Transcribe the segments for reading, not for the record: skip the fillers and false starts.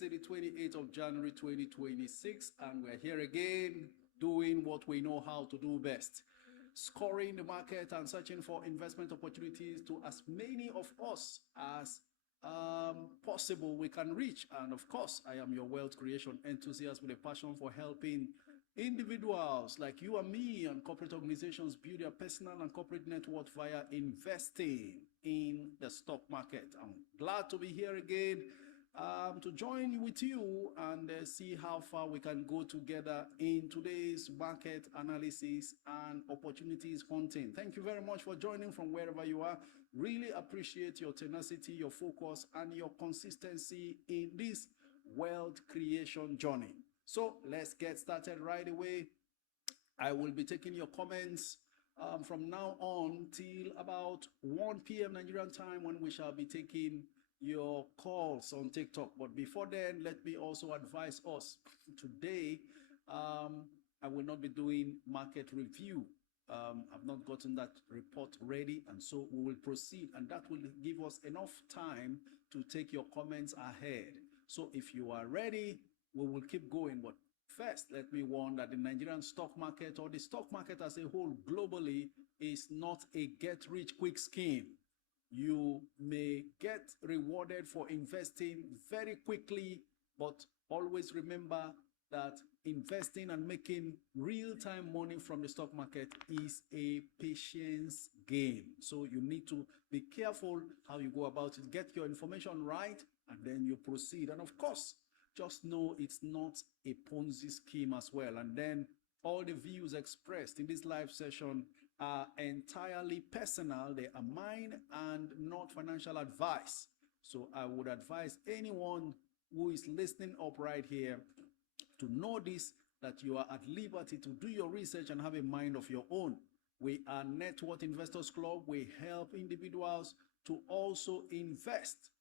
Wednesday, the 28th of January 2026, and we're here again doing what we know how to do best, scoring the market and searching for investment opportunities to as many of us as possible we can reach. And of course, I am your wealth creation enthusiast with a passion for helping individuals like you and me and corporate organizations build their personal and corporate net worth via investing in the stock market. I'm glad to be here again to join with you and see how far we can go together in today's market analysis and opportunities hunting. Thank you very much for joining from wherever you are. Really appreciate your tenacity, your focus, and your consistency in this wealth creation journey. So let's get started right away. I will be taking your comments from now on till about 1 p.m. Nigerian time, when we shall be taking your calls on TikTok. But before then, let me also advise us today, I will not be doing market review. I've not gotten that report ready, and so we will proceed, and that will give us enough time to take your comments ahead. So if you are ready, we will keep going. But first, let me warn that the Nigerian stock market, or the stock market as a whole globally, is not a get-rich-quick scheme. You may get rewarded for investing very quickly, but always remember that investing and making real-time money from the stock market is a patience game. So you need to be careful how you go about it. Get your information right, and then you proceed. And of course, just know it's not a Ponzi scheme as well. And then all the views expressed in this live session are entirely personal. They are mine and not financial advice. So I would advise anyone who is listening up right here to know this, that you are at liberty to do your research and have a mind of your own. We are Net Worth Investors Club. We help individuals to also invest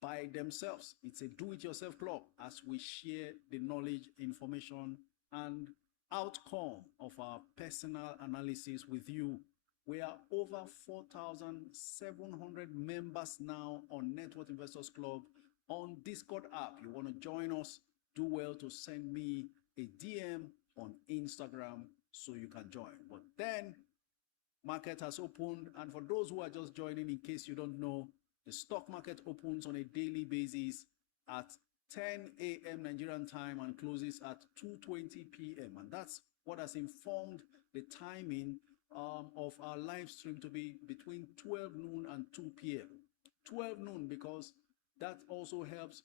by themselves. It's a do-it-yourself club, as we share the knowledge, information, and outcome of our personal analysis with you. We are over 4,700 members now on Net Worth Investors Club on Discord app. You want to join us? Do well to send me a DM on Instagram so you can join. But then, market has opened, and for those who are just joining, in case you don't know, the stock market opens on a daily basis at 10 a.m. Nigerian time and closes at 2:20 p.m. And that's what has informed the timing of our live stream to be between 12 noon and 2 p.m. 12 noon, because that also helps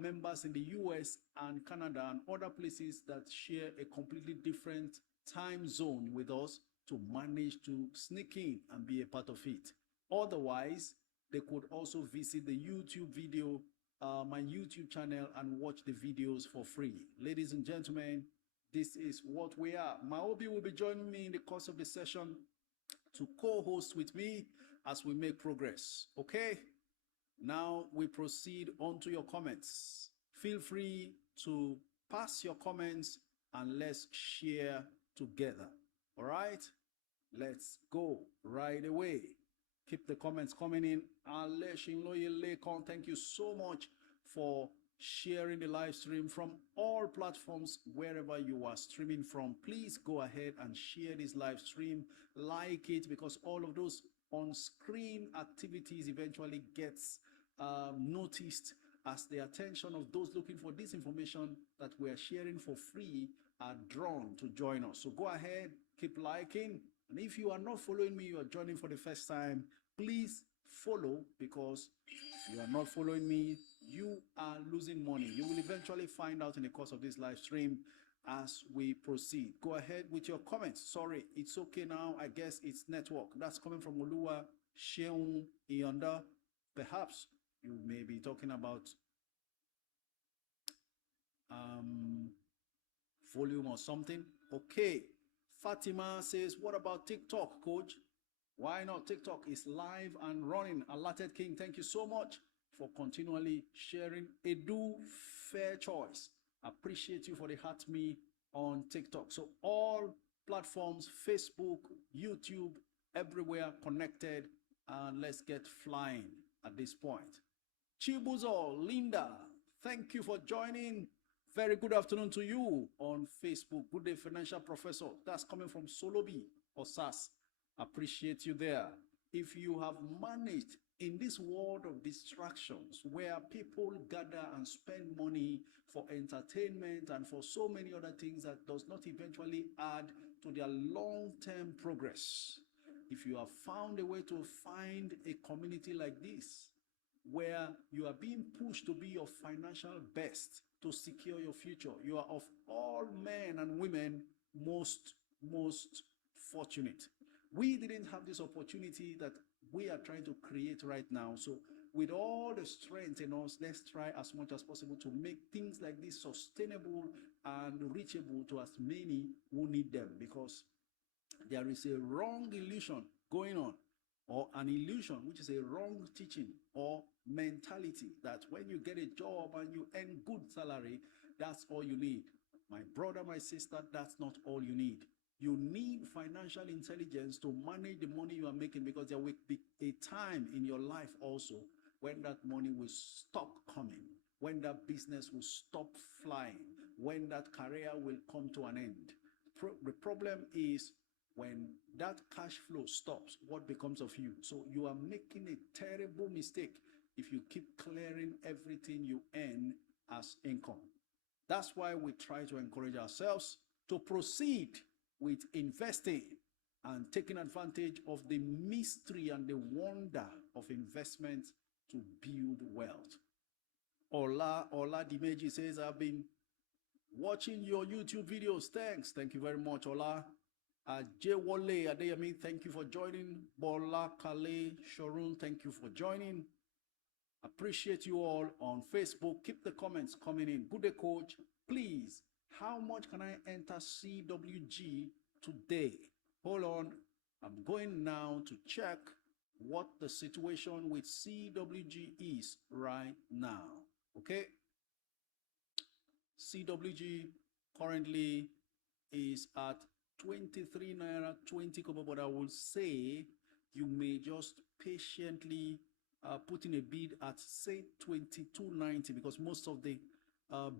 members in the US and Canada and other places that share a completely different time zone with us to manage to sneak in and be a part of it. Otherwise, they could also visit the YouTube video, my YouTube channel, and watch the videos for free. Ladies and gentlemen, this is what we are. Maobi will be joining me in the course of the session to co-host with me as we make progress. Okay? Now we proceed on to your comments. Feel free to pass your comments and let's share together. All right? Let's go right away. Keep the comments coming in. Thank you so much for sharing the live stream from all platforms, wherever you are streaming from. Please go ahead and share this live stream, like it, because all of those on-screen activities eventually gets noticed as the attention of those looking for this information that we are sharing for free are drawn to join us. So go ahead, keep liking. And if you are not following me, you are joining for the first time, please follow, because if you are not following me, you are losing money. You will eventually find out in the course of this live stream as we proceed. Go ahead with your comments. Sorry, it's okay now. I guess it's network. That's coming from Oluwa Sheung Iyanda. Perhaps you may be talking about volume or something. Okay. Fatima says, what about TikTok, coach? Why not? TikTok is live and running. Alerted King, thank you so much for continually sharing. Edu Fair Choice, appreciate you for the heart me on TikTok. So all platforms, Facebook, YouTube, everywhere connected, and let's get flying at this point. Chibuzo, Linda, Thank you for joining. Very good afternoon to you on Facebook. Good day, Financial Professor. That's coming from Solobi or SAS. Appreciate you there. If you have managed in this world of distractions where people gather and spend money for entertainment and for so many other things that does not eventually add to their long-term progress, if you have found a way to find a community like this where you are being pushed to be your financial best to secure your future, you are of all men and women most fortunate. We didn't have this opportunity that we are trying to create right now. So with all the strength in us, let's try as much as possible to make things like this sustainable and reachable to as many who need them, because there is a wrong illusion going on, or an illusion which is a wrong teaching or mentality, that when you get a job and you earn good salary, that's all you need. My brother, my sister, that's not all you need. You need financial intelligence to manage the money you are making, because there will be a time in your life also when that money will stop coming, when that business will stop flying, when that career will come to an end. The problem is when that cash flow stops, what becomes of you? So you are making a terrible mistake if you keep clearing everything you earn as income. That's why we try to encourage ourselves to proceed with investing and taking advantage of the mystery and the wonder of investment to build wealth. Ola Dimeji says, I've been watching your YouTube videos. Thanks. Thank you very much, Ola. Jewole Adeyemi, thank you for joining. Bola Kale Shorun, thank you for joining. Appreciate you all on Facebook. Keep the comments coming in. Good day, coach. Please, how much can I enter CWG today? Hold on. I'm going now to check what the situation with CWG is right now. Okay. CWG currently is at 23 naira 20 kobo, but I will say you may just patiently put in a bid at, say, 22.90, because most of the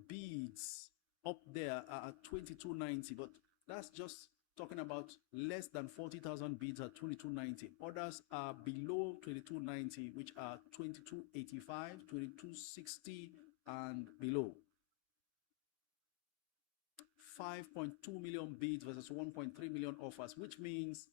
bids up there are at 22.90, but that's just talking about less than 40,000 bids at 22.90. Others are below 22.90, which are 22.85, 22.60 and below. 5.2 million bids versus 1.3 million offers, which means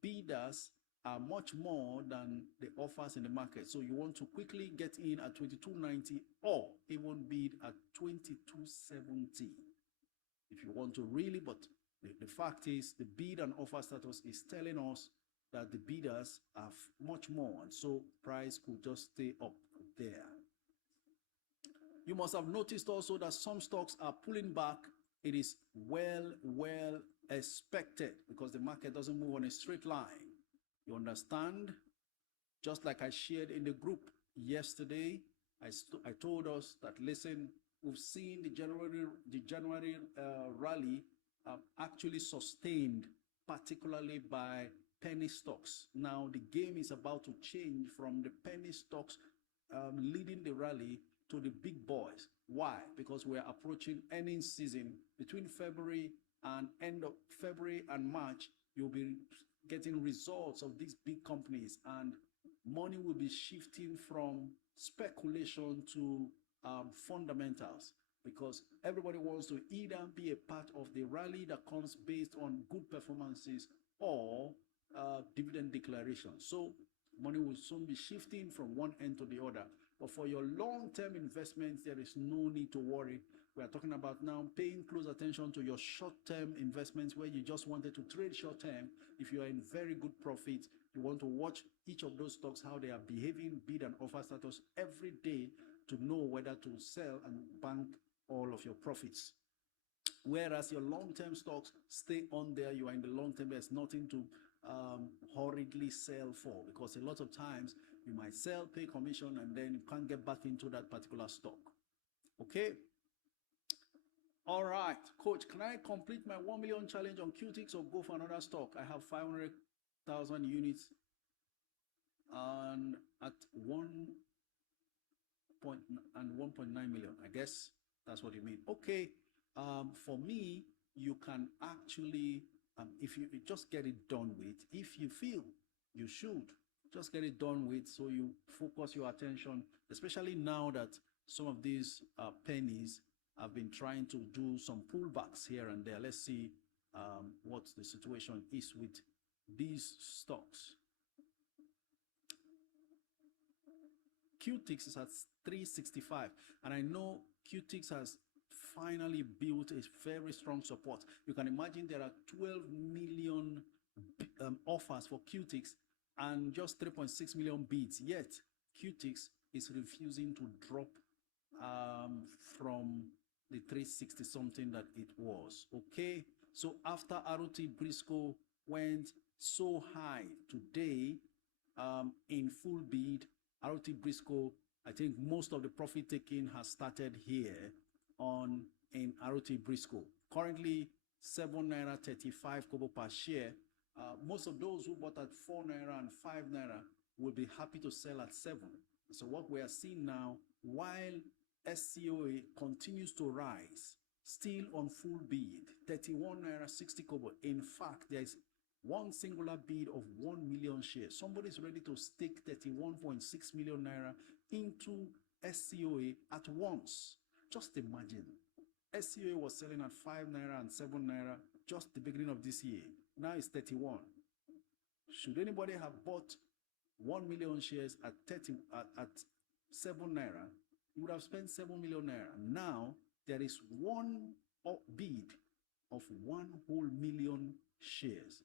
bidders are much more than the offers in the market. So you want to quickly get in at 22.90 or even bid at 22.70 if you want to really. But the fact is, the bid and offer status is telling us that the bidders have much more, and so price could just stay up there. You must have noticed also that some stocks are pulling back. It is well expected, because the market doesn't move on a straight line. You understand? Just like I shared in the group yesterday, I told us that, listen, we've seen the January rally actually sustained, particularly by penny stocks. Now the game is about to change from the penny stocks leading the rally to the big boys. Why? Because we're approaching earnings season. Between February and end of February and March, you'll be getting results of these big companies, and money will be shifting from speculation to fundamentals, because everybody wants to either be a part of the rally that comes based on good performances or dividend declaration. So money will soon be shifting from one end to the other. But for your long-term investments, there is no need to worry. We are talking about now paying close attention to your short-term investments, where you just wanted to trade short-term. If you are in very good profit, you want to watch each of those stocks, how they are behaving, bid and offer status every day, to know whether to sell and bank all of your profits. Whereas your long-term stocks stay on there, you are in the long term, there's nothing to hurriedly sell for, because a lot of times you might sell, pay commission, and then you can't get back into that particular stock. Okay. All right, coach, can I complete my 1 million challenge on QTix or go for another stock? I have 500,000 units and at 1 1.9 million. I guess that's what you mean. Okay. For me, you can actually, if you just get it done with, if you feel you should, just get it done with, so you focus your attention, especially now that some of these pennies have been trying to do some pullbacks here and there. Let's see what the situation is with these stocks. QTix is at 365, and I know QTix has finally built a very strong support. You can imagine there are 12 million offers for QTix and just 3.6 million bids, yet QTix is refusing to drop from the 360 something that it was. Okay, so after ROT Presco went so high today in full bid, ROT Presco, I think most of the profit taking has started here in ROT Presco. Currently 7 naira 35 kobo per share. Most of those who bought at 4 naira and 5 naira will be happy to sell at 7. So what we are seeing now, while SCOA continues to rise, still on full bid, 31 naira 60 kobo. In fact, there is one singular bid of 1 million shares. Somebody is ready to stake 31.6 million naira into SCOA at once. Just imagine, SCOA was selling at 5 naira and 7 naira just the beginning of this year. Now it's 31. Should anybody have bought 1 million shares at 7 naira, you would have spent 7 million naira. Now there is one bid of 1 whole million shares.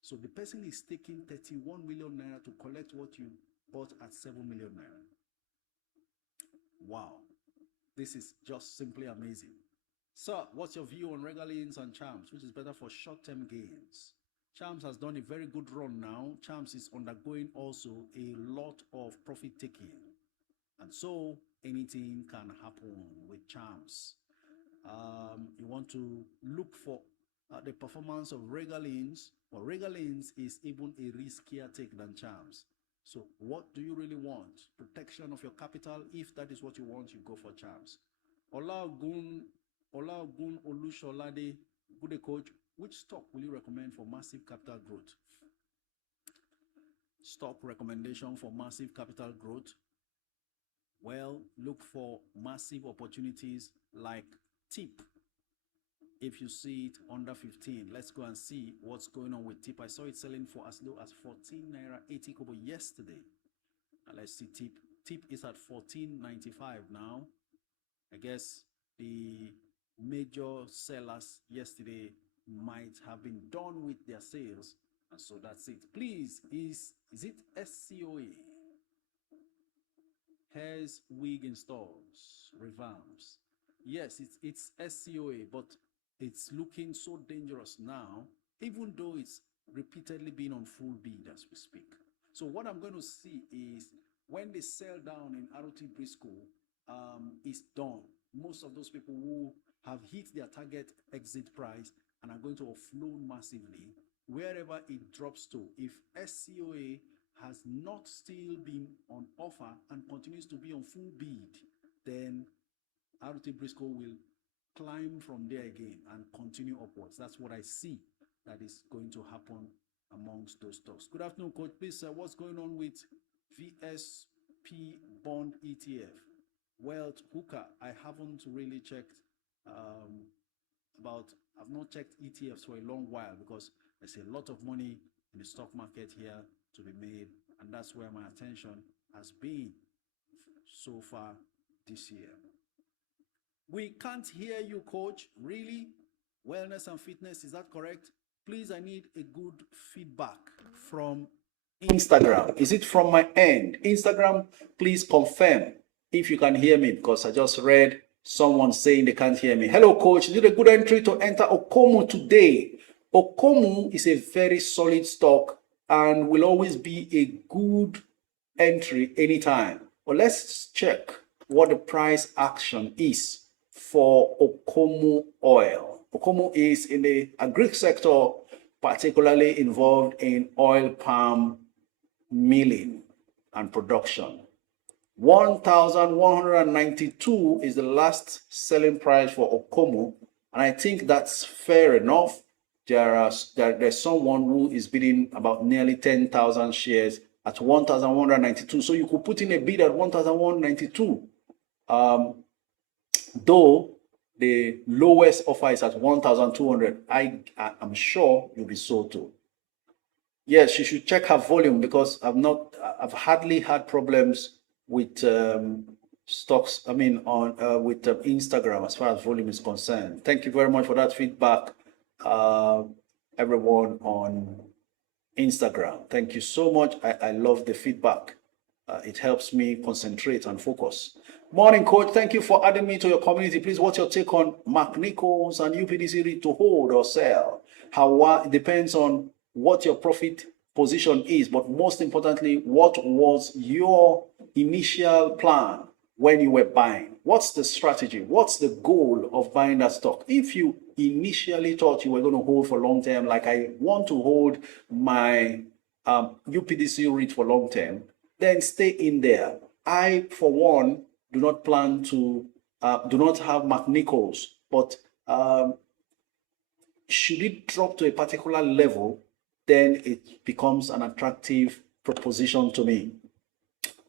So the person is taking 31 million naira to collect what you bought at 7 million naira. Wow. This is just simply amazing. So, what's your view on Regalins and Charms? Which is better for short-term gains? Charms has done a very good run now. Charms is undergoing also a lot of profit taking. And so, anything can happen with Charms. You want to look for the performance of Regalins. Well, Regalins is even a riskier take than Charms. So what do you really want? Protection of your capital. If that is what you want, you go for Charms. Olaogun Olusholade, good coach. Which stock will you recommend for massive capital growth? Stock recommendation for massive capital growth. Well, look for massive opportunities like TIP. If you see it under 15, let's go and see what's going on with TIP. I saw it selling for as low as 14 naira 80 kobo yesterday. Now let's see TIP. TIP is at 14.95 now. I guess the major sellers yesterday might have been done with their sales, and so that's it. Please, is it SCOA? Hair's wig installs, revamps. Yes, it's SCOA, but it's looking so dangerous now, even though it's repeatedly been on full bid as we speak. So what I'm going to see is when the sell down in ROT Presco is done, most of those people who have hit their target exit price and are going to offload massively, wherever it drops to, if SCOA has not still been on offer and continues to be on full bid, then ROT Presco will climb from there again and continue upwards. That's what I see that is going to happen amongst those stocks. Good afternoon, coach. Please, what's going on with VSP bond ETF? Well, Hooker, I haven't really checked I've not checked ETFs for a long while because there's a lot of money in the stock market here to be made, and that's where my attention has been so far this year. We can't hear you, coach. Really? Wellness and fitness, is that correct? Please, I need a good feedback from Instagram. Is it from my end? Instagram, please confirm if you can hear me, because I just read someone saying they can't hear me. Hello, coach. Did a good entry to enter Okomu today. Okomu is a very solid stock and will always be a good entry anytime. But let's check what the price action is for Okomu oil. Okomu is in the agri sector, particularly involved in oil palm milling and production. 1,192 is the last selling price for Okomo, and I think that's fair enough. There's someone who is bidding about nearly 10,000 shares at 1,192. So you could put in a bid at 1,192. Though the lowest offer is at 1,200, I'm sure you'll be sold to. Yes, she should check her volume, because I've hardly had problems with stocks. I mean, with Instagram as far as volume is concerned. Thank you very much for that feedback, everyone on Instagram. Thank you so much. I love the feedback. It helps me concentrate and focus. Morning, coach. Thank you for adding me to your community. Please, what's your take on McNichols and UPDC REIT to hold or sell? It depends on what your profit position is, but most importantly, what was your initial plan when you were buying? What's the strategy? What's the goal of buying that stock? If you initially thought you were going to hold for long term, like I want to hold my UPDC REIT for long term, then stay in there. I, for one, do not plan to, do not have McNichols, but should it drop to a particular level, then it becomes an attractive proposition to me.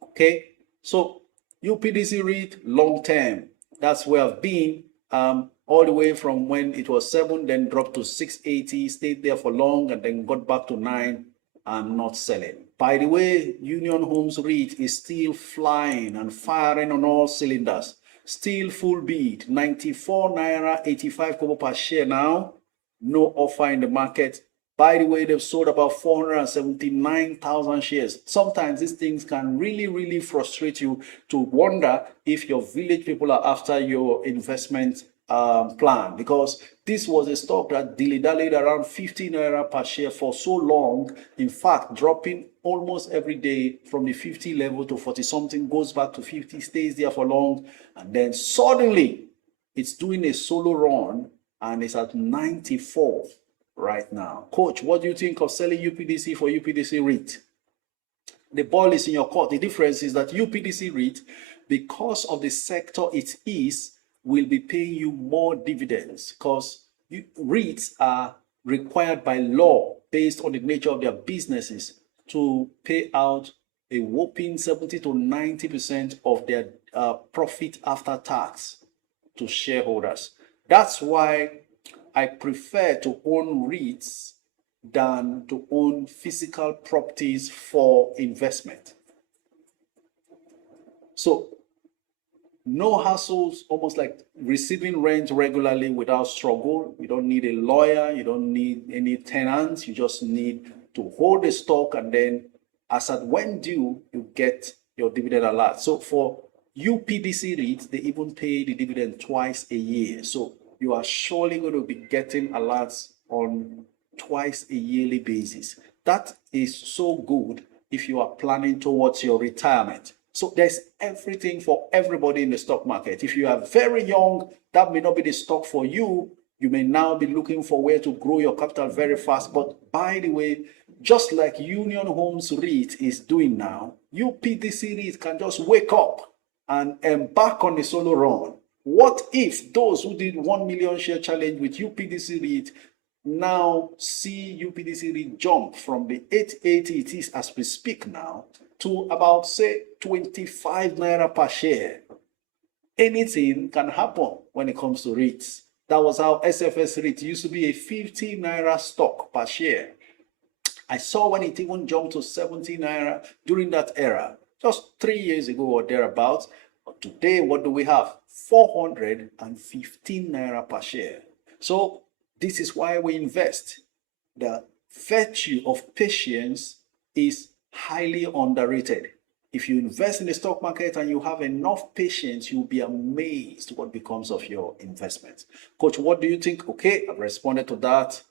Okay, so UPDC REIT long term, that's where I've been, all the way from when it was 7, then dropped to 680, stayed there for long, and then got back to 9. I'm not selling. By the way, Union Homes REIT is still flying and firing on all cylinders. Still full bid, 94 naira 85 kobo per share now. No offer in the market. By the way, they've sold about 479,000 shares. Sometimes these things can really, really frustrate you to wonder if your village people are after your investment plan, because this was a stock that dilly-dallied around 50 naira per share for so long. In fact, dropping almost every day from the 50 level to 40 something, goes back to 50, stays there for long, and then suddenly it's doing a solo run and it's at 94 right now. Coach, what do you think of selling UPDC for UPDC REIT? The ball is in your court. The difference is that UPDC REIT, because of the sector it is, will be paying you more dividends, because REITs are required by law, based on the nature of their businesses, to pay out a whopping 70 to 90% of their profit after tax to shareholders. That's why I prefer to own REITs than to own physical properties for investment. So no hassles, almost like receiving rent regularly without struggle. You don't need a lawyer, you don't need any tenants, you just need to hold the stock, and then as at when due, you get your dividend alert. So for UPDC REIT, they even pay the dividend twice a year. So you are surely going to be getting alerts on twice a yearly basis. That is so good if you are planning towards your retirement. So there's everything for everybody in the stock market. If you are very young, that may not be the stock for you. You may now be looking for where to grow your capital very fast. But by the way, just like Union Homes REIT is doing now, UPDC REIT can just wake up and embark on a solo run. What if those who did 1 million share challenge with UPDC REIT now see UPDC REIT jump from the 880 it is as we speak now to about, say, 25 naira per share? Anything can happen when it comes to REITs. That was how SFS REIT used to be a 50 naira stock per share. I saw when it even jumped to 70 naira during that era, just 3 years ago or thereabouts. But today, what do we have? 415 naira per share. So this is why we invest. The virtue of patience is highly underrated. If you invest in the stock market and you have enough patience, you'll be amazed what becomes of your investment. Coach, what do you think? Okay, I've responded to that.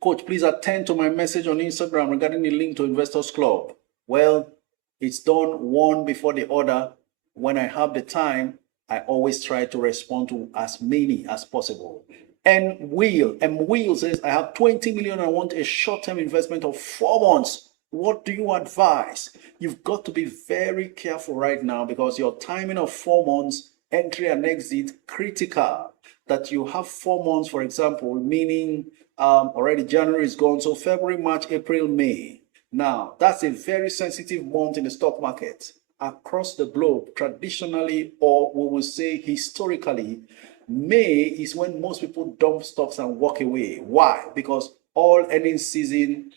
Coach, please attend to my message on Instagram regarding the link to Investors Club. Well, it's done one before the other. When I have the time, I always try to respond to as many as possible. And Will says, I have 20 million. I want a short-term investment of 4 months. What do you advise? You've got to be very careful right now because your timing of 4 months, entry and exit, critical. That you have 4 months, for example, meaning already January is gone, so February, March, April, May. Now, that's a very sensitive month in the stock market. Across the globe, traditionally, or we will say historically, May is when most people dump stocks and walk away. Why? Because all earnings season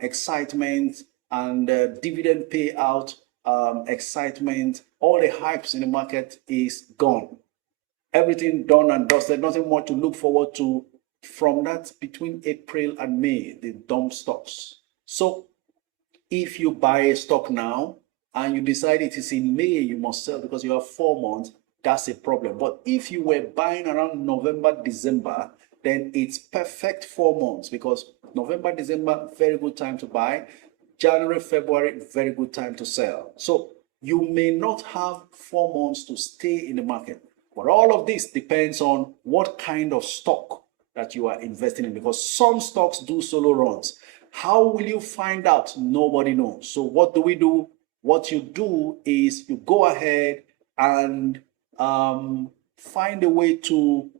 excitement and dividend payout excitement, all the hypes in the market is gone. Everything done and dusted, nothing more to look forward to from that between April and May, the dump stocks. So if you buy a stock now and you decide it is in May, you must sell because you have 4 months, that's a problem. But if you were buying around November, December, then it's perfect 4 months because November, December, very good time to buy. January, February, very good time to sell. So you may not have 4 months to stay in the market. But all of this depends on what kind of stock that you are investing in because some stocks do solo runs. How will you find out? Nobody knows. So what do? What you do is you go ahead and find a way to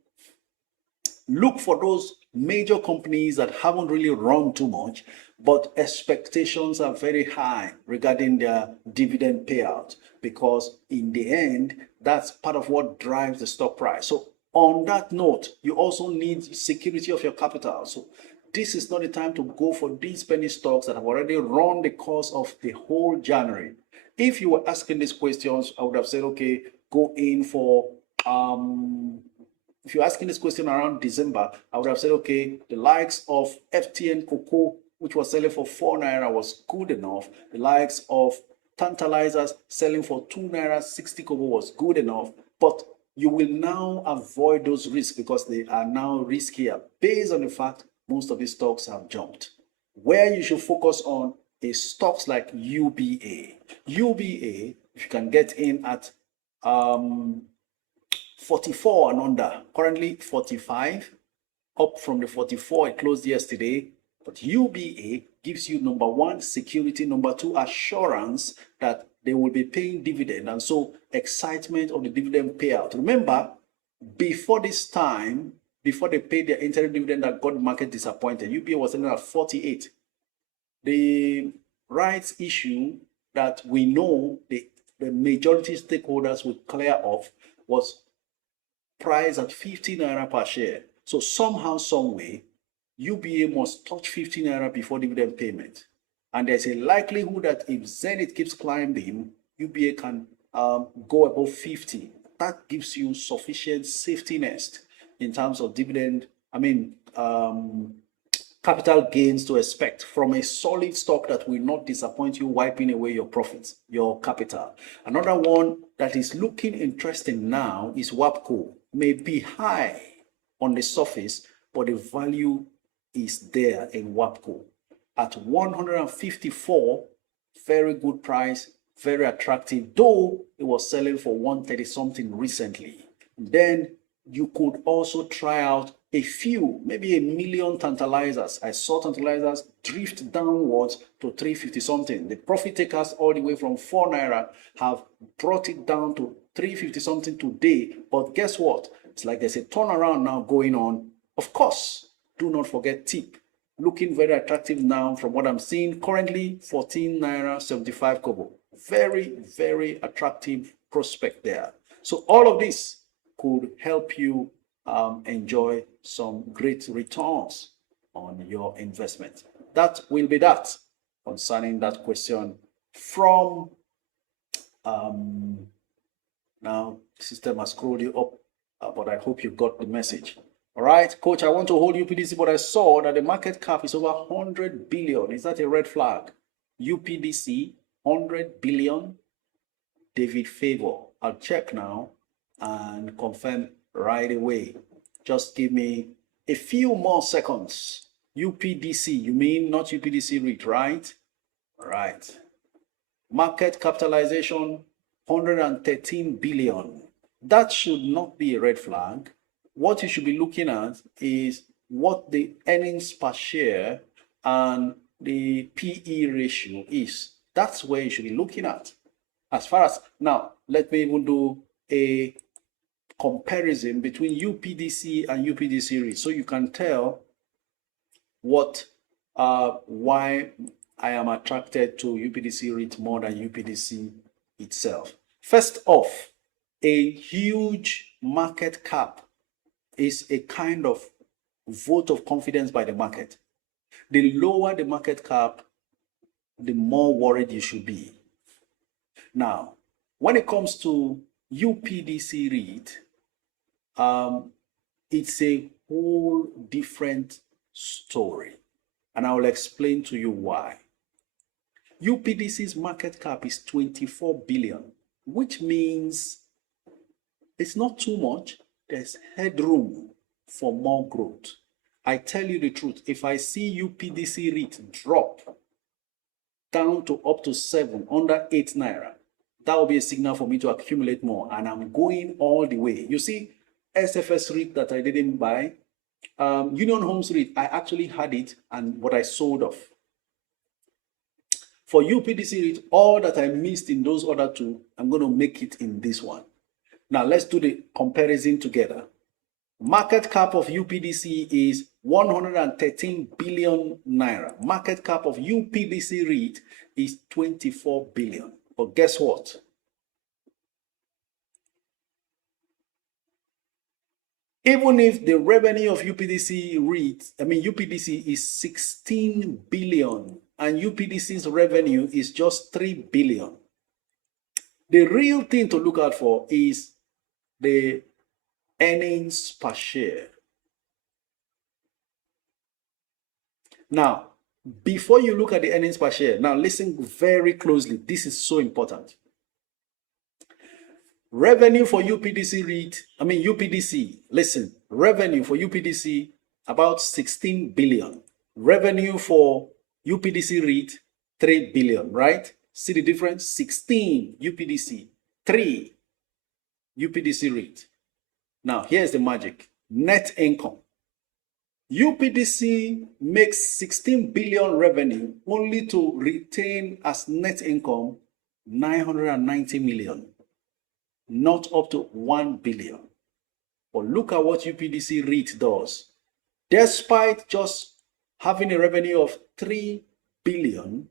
look for those major companies that haven't really run too much, but expectations are very high regarding their dividend payout because in the end, that's part of what drives the stock price. So on that note, you also need security of your capital. So this is not the time to go for these penny stocks that have already run the course of the whole January. If you were asking these questions, I would have said, okay, go in for if you're asking this question around December, I would have said, okay, the likes of FTN Cocoa, which was selling for 4 naira, was good enough. The likes of Tantalizers selling for 2 naira 60 kobo was good enough. But you will now avoid those risks because they are now riskier based on the fact most of these stocks have jumped. Where you should focus on is stocks like UBA. UBA, if you can get in at 44 and under, currently 45, up from the 44 it closed yesterday. But UBA gives you number one, security, number two, assurance that they will be paying dividend, and so excitement of the dividend payout. Remember, before this time, before they paid their interim dividend that got the market disappointed, UBA was selling at 48. The rights issue that we know the majority stakeholders would clear off was priced at 50 naira per share. So somehow, some way, UBA must touch 50 naira before dividend payment. And there's a likelihood that if Zenith keeps climbing, UBA can go above 50. That gives you sufficient safety nest in terms of dividend, capital gains to expect from a solid stock that will not disappoint you, wiping away your profits, your capital. Another one that is looking interesting now is WAPCO. May be high on the surface, but the value is there in WAPCO at 154. Very good price, very attractive, though it was selling for 130 something recently. Then you could also try out a few, maybe a million tantalizers. I saw tantalizers drift downwards to 350 something. The profit takers all the way from 4 naira have brought it down to 350 something today. But guess what? It's like there's a turnaround now going on. Of course, do not forget TIP. Looking very attractive now from what I'm seeing. Currently, 14 naira 75 kobo. Very, very attractive prospect there. So all of this could help you enjoy some great returns on your investment. That will be that concerning that question from now the system has scrolled you up, but I hope you got the message. All right, coach, I want to hold UPDC, but I saw that the market cap is over 100 billion. Is that a red flag? UPDC 100 billion. David Favor. I'll check now and confirm right away. Just give me a few more seconds. UPDC, you mean not UPDC REIT, right? All right. Market capitalization 113 billion. That should not be a red flag. What you should be looking at is what the earnings per share and the PE ratio is. That's where you should be looking at. As far as, now, let me even do a comparison between UPDC and UPDC REIT, so you can tell what why I am attracted to UPDC REIT more than UPDC itself. First off, a huge market cap is a kind of vote of confidence by the market. The lower the market cap, the more worried you should be. Now, when it comes to UPDC REIT, it's a whole different story, and I will explain to you why. UPDC's market cap is 24 billion, which means it's not too much. There's headroom for more growth. I tell you the truth, if I see UPDC REIT drop down to up to 7, under 8 naira, that will be a signal for me to accumulate more, and I'm going all the way. You see, SFS REIT that I didn't buy, Union Homes REIT, I actually had it, and what I sold off. For UPDC REIT, all that I missed in those other two, I'm going to make it in this one. Now, let's do the comparison together. Market cap of UPDC is 113 billion naira. Market cap of UPDC REIT is 24 billion. But guess what? Even if the revenue of UPDC REIT, UPDC is 16 billion and UPDC's revenue is just 3 billion. The real thing to look out for is the earnings per share. Now, before you look at the earnings per share, now listen very closely. This is so important. Revenue for UPDC REIT, UPDC, listen, revenue for UPDC about 16 billion. Revenue for UPDC REIT, 3 billion, right? See the difference? 16 UPDC, 3 UPDC REIT. Now, here's the magic. Net income. UPDC makes 16 billion revenue only to retain as net income 990 million. Not up to 1 billion. But look at what UPDC REIT does. Despite just having a revenue of 3 billion,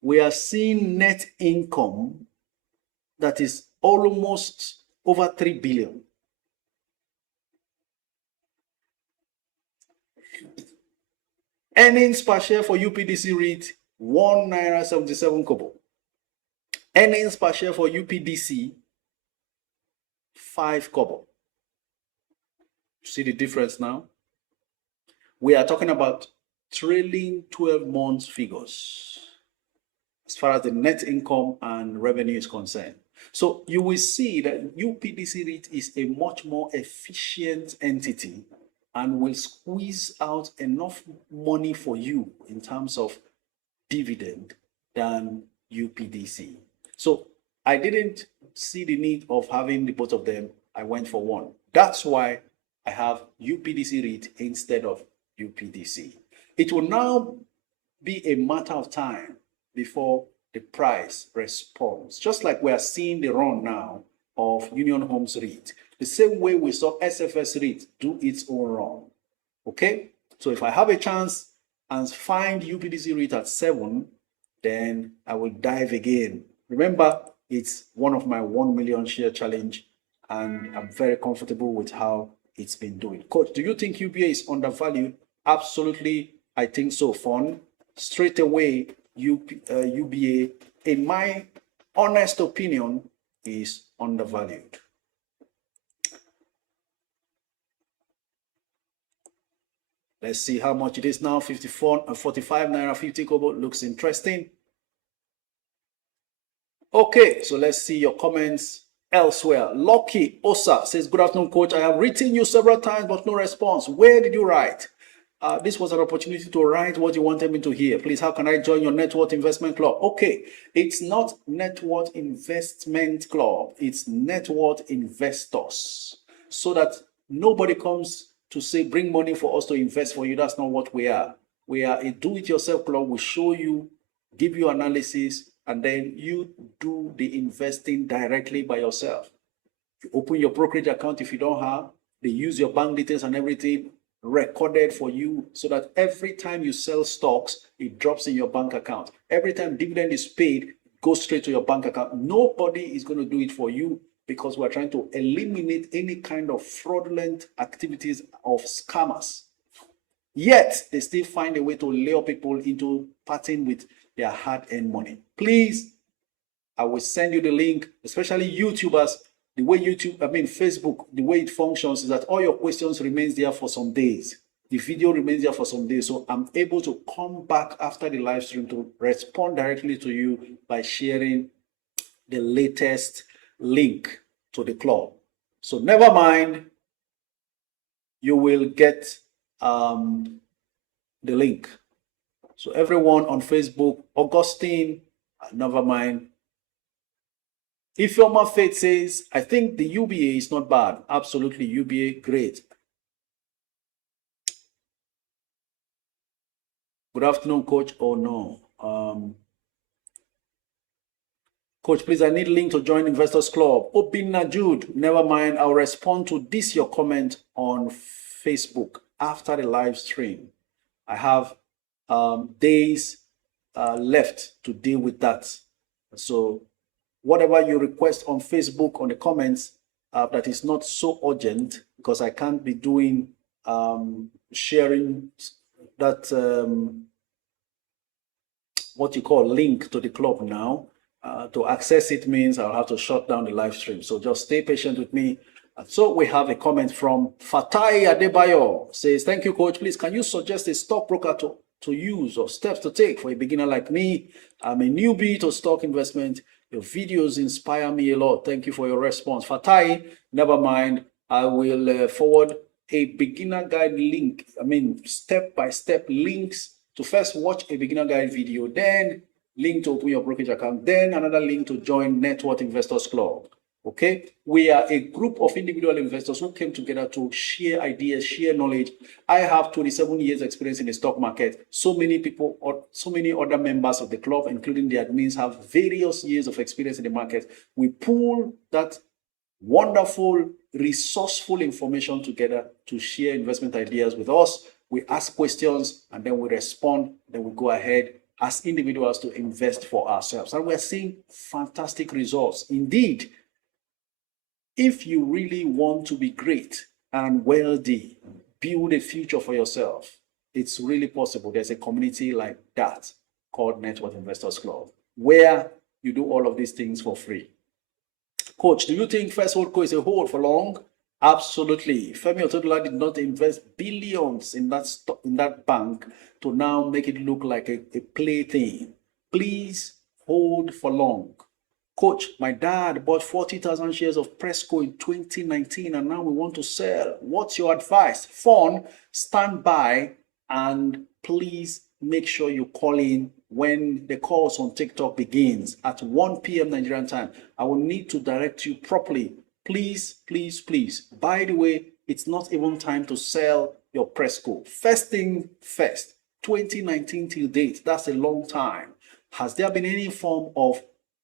we are seeing net income that is almost over 3 billion. Earnings per share for UPDC REIT, 1 naira 77 kobo. Earnings per share for UPDC, 5 kobo. See the difference now? We are talking about trailing 12 months figures as far as the net income and revenue is concerned. So you will see that UPDC REIT is a much more efficient entity and will squeeze out enough money for you in terms of dividend than UPDC. So I didn't see the need of having the both of them. I went for one. That's why I have UPDC REIT instead of UPDC. It will now be a matter of time before the price responds, just like we are seeing the run now of Union Homes REIT, the same way we saw SFS REIT do its own run. Okay, so if I have a chance and find UPDC REIT at 7, then I will dive again. Remember, it's one of my 1 million share challenge, and I'm very comfortable with how it's been doing. Coach, do you think UBA is undervalued? Absolutely, I think so. Fun. Straight away, UBA, in my honest opinion, is undervalued. Let's see how much it is now. 45 naira 50 kobo. Looks interesting. Okay, so let's see your comments elsewhere. Lucky Osa says, good afternoon, coach. I have written you several times, but no response. Where did you write? This was an opportunity to write what you wanted me to hear. Please, how can I join your Net Worth Investment Club? Okay, it's not Net Worth Investment Club. It's Net Worth Investors. So that nobody comes to say, bring money for us to invest for you. That's not what we are. We are a do-it-yourself club. We show you, give you analysis, and then you do the investing directly by yourself. You open your brokerage account if you don't have. They use your bank details and everything recorded for you so that every time you sell stocks, it drops in your bank account. Every time dividend is paid, it goes straight to your bank account. Nobody is going to do it for you because we're trying to eliminate any kind of fraudulent activities of scammers. Yet, they still find a way to lure people into parting with their hard-earned money. Please, I will send you the link, especially YouTubers. The way Facebook, the way it functions is that all your questions remains there for some days. The video remains there for some days. So I'm able to come back after the live stream to respond directly to you by sharing the latest link to the club. So never mind, you will get the link. So everyone on Facebook, Augustine, never mind. If your Faith says, I think the UBA is not bad. Absolutely, UBA, great. Good afternoon, Coach. Oh, no. Coach, please, I need a link to join Investors Club. Obinna Jude, never mind. I'll respond to this, your comment on Facebook after the live stream. I have days left to deal with that. So whatever you request on Facebook, on the comments, that is not so urgent because I can't be doing sharing that what you call link to the club now. To access it means I'll have to shut down the live stream. So just stay patient with me. So we have a comment from Fatai Adebayo. Says, thank you, Coach. Please, can you suggest a stockbroker to use or steps to take for a beginner like me? I'm a newbie to stock investment. Your videos inspire me a lot. Thank you for your response. Fatai, never mind. I will forward a beginner guide link. Step-by-step links to first watch a beginner guide video, then link to open your brokerage account, then another link to join Net Worth Investors Club. Okay, we are a group of individual investors who came together to share ideas, share knowledge. I have 27 years experience in the stock market. So many people, or so many other members of the club, including the admins, have various years of experience in the market. We pool that wonderful, resourceful information together to share investment ideas with us. We ask questions and then we respond. Then we go ahead as individuals to invest for ourselves. And we're seeing fantastic results. Indeed, if you really want to be great and wealthy, build a future for yourself, it's really possible. There's a community like that called Net Worth Investors Club, where you do all of these things for free. Coach, do you think First Holdco is a hold for long? Absolutely. Femi Otodola did not invest billions in that bank to now make it look like a plaything. Please hold for long. Coach, my dad bought 40,000 shares of Presco in 2019 and now we want to sell. What's your advice? Fun, stand by and please make sure you call in when the calls on TikTok begins at 1 p.m. Nigerian time. I will need to direct you properly. Please, please, please. By the way, it's not even time to sell your Presco. First thing first, 2019 till date, that's a long time. Has there been any form of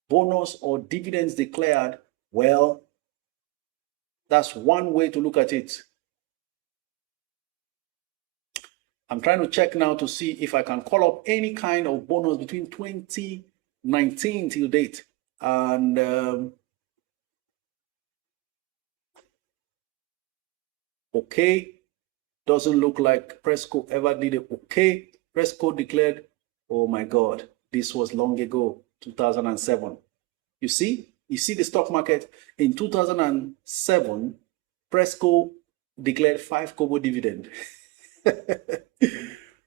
bonus or dividends declared? Well, that's one way to look at it. I'm trying to check now to see if I can call up any kind of bonus between 2019 till date. And okay, doesn't look like Presco ever did it. Okay, Presco declared, oh my God, this was long ago, 2007. You see the stock market in 2007, Presco declared 5 kobo dividend.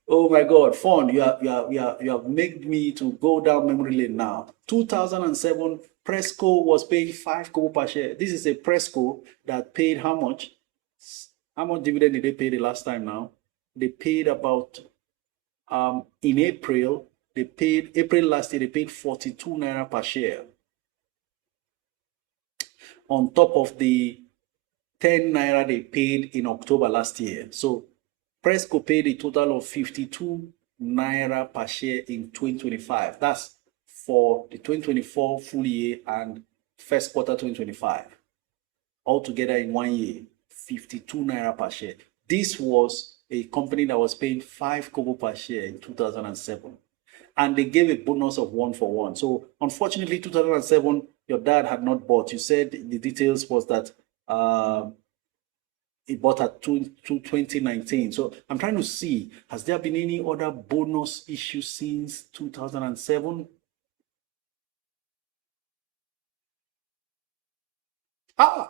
Oh my God, Fon, you have made me to go down memory lane now. 2007, Presco was paying 5 kobo per share. This is a Presco that paid how much? How much dividend did they pay the last time now? They paid about, in April last year, they paid 42 naira per share. On top of the 10 naira they paid in October last year. So Presco paid a total of 52 naira per share in 2025. That's for the 2024 full year and first quarter 2025. Altogether in 1 year, 52 naira per share. This was a company that was paying 5 kobo per share in 2007. And they gave a bonus of 1 for 1. So unfortunately, 2007, your dad had not bought. You said the details was that he bought at 2019. So I'm trying to see, has there been any other bonus issue since 2007?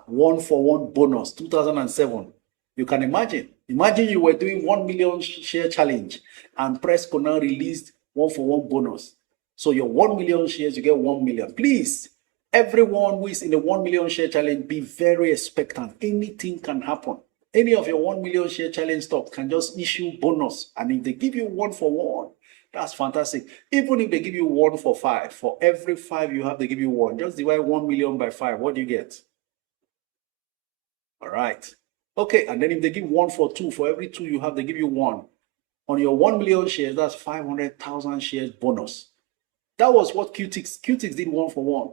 1 for 1 bonus, 2007. You can imagine. Imagine you were doing 1 million share challenge and Presco now released 1 for 1 bonus. So your 1 million shares, you get 1 million. Please, everyone who is in the 1 million share challenge, be very expectant. Anything can happen. Any of your 1 million share challenge stocks can just issue bonus. And if they give you 1 for 1, that's fantastic. Even if they give you 1 for 5, for every 5 you have, they give you 1. Just divide 1 million by 5. What do you get? All right. Okay, and then if they give 1 for 2, for every 2 you have, they give you 1. On your 1 million shares, that's 500,000 shares bonus. That was what QTix did 1 for 1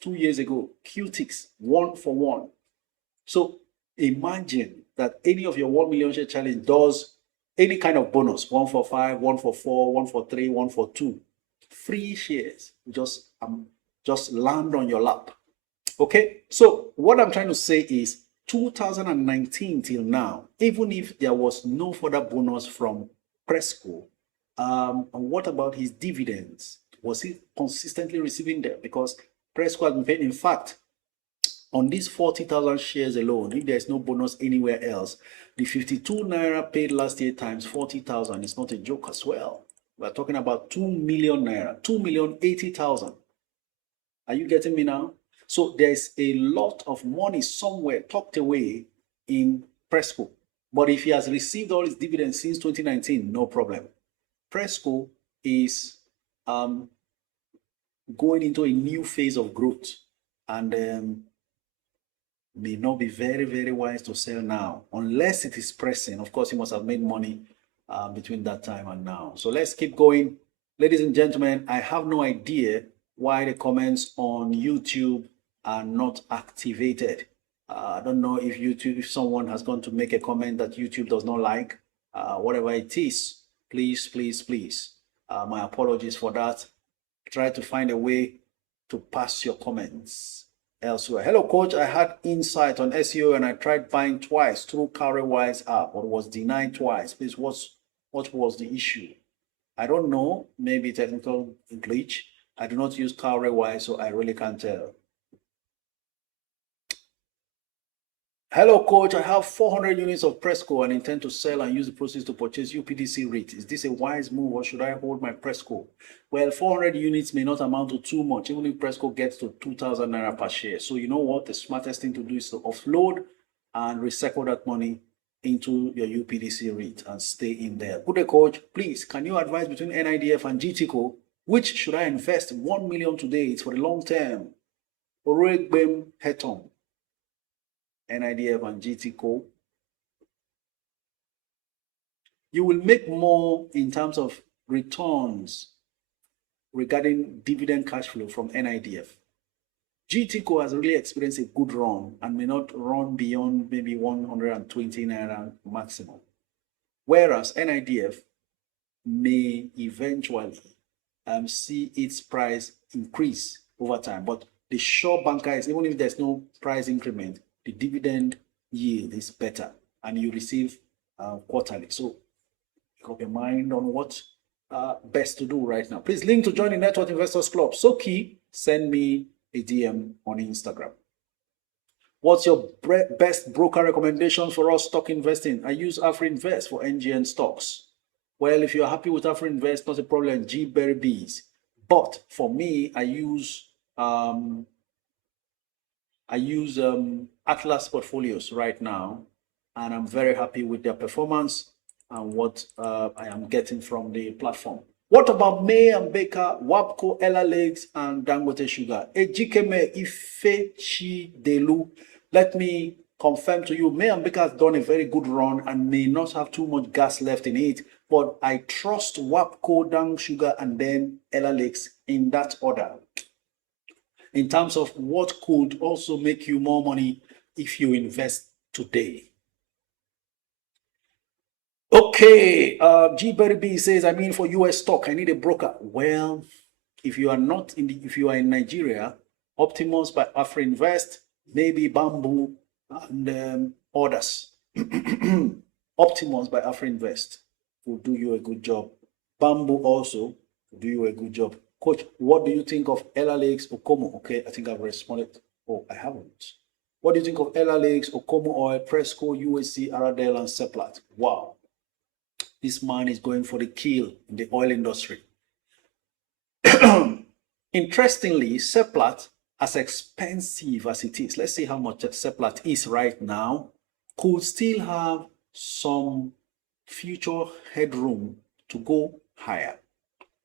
2 years ago. QTix 1 for 1. So imagine that any of your 1 million share challenge does any kind of bonus, 1 for 5, 1 for 4, 1 for 3, 1 for 2. Free shares just land on your lap. Okay, so what I'm trying to say is 2019 till now, even if there was no further bonus from Presco, and what about his dividends? Was he consistently receiving them? Because Presco has been paying, in fact, on these 40,000 shares alone, if there's no bonus anywhere else, the 52 naira paid last year times 40,000 is not a joke as well. We're talking about 2 million naira, 2,080,000. Are you getting me now? So there's a lot of money somewhere tucked away in Presco. But if he has received all his dividends since 2019, no problem. Presco is going into a new phase of growth and may not be very, very wise to sell now, unless it is pressing. Of course, he must have made money between that time and now. So let's keep going. Ladies and gentlemen, I have no idea why the comments on YouTube are not activated. I don't know if YouTube, if someone has gone to make a comment that YouTube does not like, whatever it is, please, please, please. My apologies for that. Try to find a way to pass your comments elsewhere. Hello, coach. I had insight on SEO and I tried buying twice through Cowrywise app, but was denied twice. Please, what was the issue? I don't know. Maybe technical glitch. I do not use Cowrywise, so I really can't tell. Hello, coach. I have 400 units of Presco and intend to sell and use the proceeds to purchase UPDC REIT. Is this a wise move or should I hold my Presco? Well, 400 units may not amount to too much, even if Presco gets to 2,000 naira per share. So you know what? The smartest thing to do is to offload and recycle that money into your UPDC REIT and stay in there. Good day, coach. Please, can you advise between NIDF and GTCO? Which should I invest? 1 million today. It's for the long term. Oregbem Heton. NIDF and GTCO. You will make more in terms of returns regarding dividend cash flow from NIDF. GTCO has really experienced a good run and may not run beyond maybe 120 naira maximum. Whereas NIDF may eventually see its price increase over time. But the sure banker is, even if there's no price increment, the dividend yield is better and you receive quarterly. So make up your mind on what best to do right now. Please link to join the Network Investors Club. So key, send me a DM on Instagram. What's your best broker recommendation for us stock investing? I use AfriInvest for NGN stocks. Well, if you're happy with AfriInvest, not a problem, G-Berry Bees. But for me, I use Atlas portfolios right now, and I'm very happy with their performance and what I am getting from the platform. What about May and Baker, Wapco, Ella Lakes, and Dangote Sugar? Ejikeme Ife Chi Delu. Let me confirm to you, May and Baker has done a very good run and may not have too much gas left in it, but I trust WAPCO, Dang Sugar, and then Ella Lakes in that order. In terms of what could also make you more money if you invest today. Okay, G Berry B says, I mean, for US stock, I need a broker. Well, if you are not in if you are in Nigeria, Optimus by AfriInvest, maybe Bamboo and others. Optimus by AfriInvest will do you a good job. Bamboo also will do you a good job. Coach, what do you think of Ella Lakes, Okomo? Okay, I think I've responded. Oh, I haven't. What do you think of Ella Lakes, Okomo Oil, Presco, USC, Aradel, and Seplat? Wow. This man is going for the kill in the oil industry. Interestingly, Seplat, as expensive as it is, let's see how much Seplat is right now, could still have some future headroom to go higher.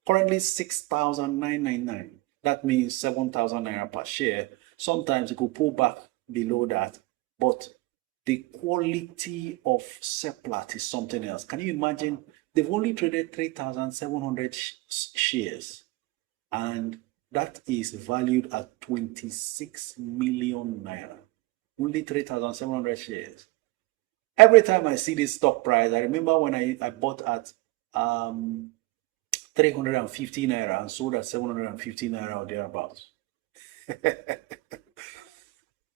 Currently 6,999. That means 7,000 naira per share. Sometimes it could pull back below that, but the quality of Seplat is something else. Can you imagine? They've only traded 3,700 shares, and that is valued at 26 million naira. Only 3,700 shares. Every time I see this stock price, I remember when I bought at 350 naira and sold at 750 naira or thereabouts.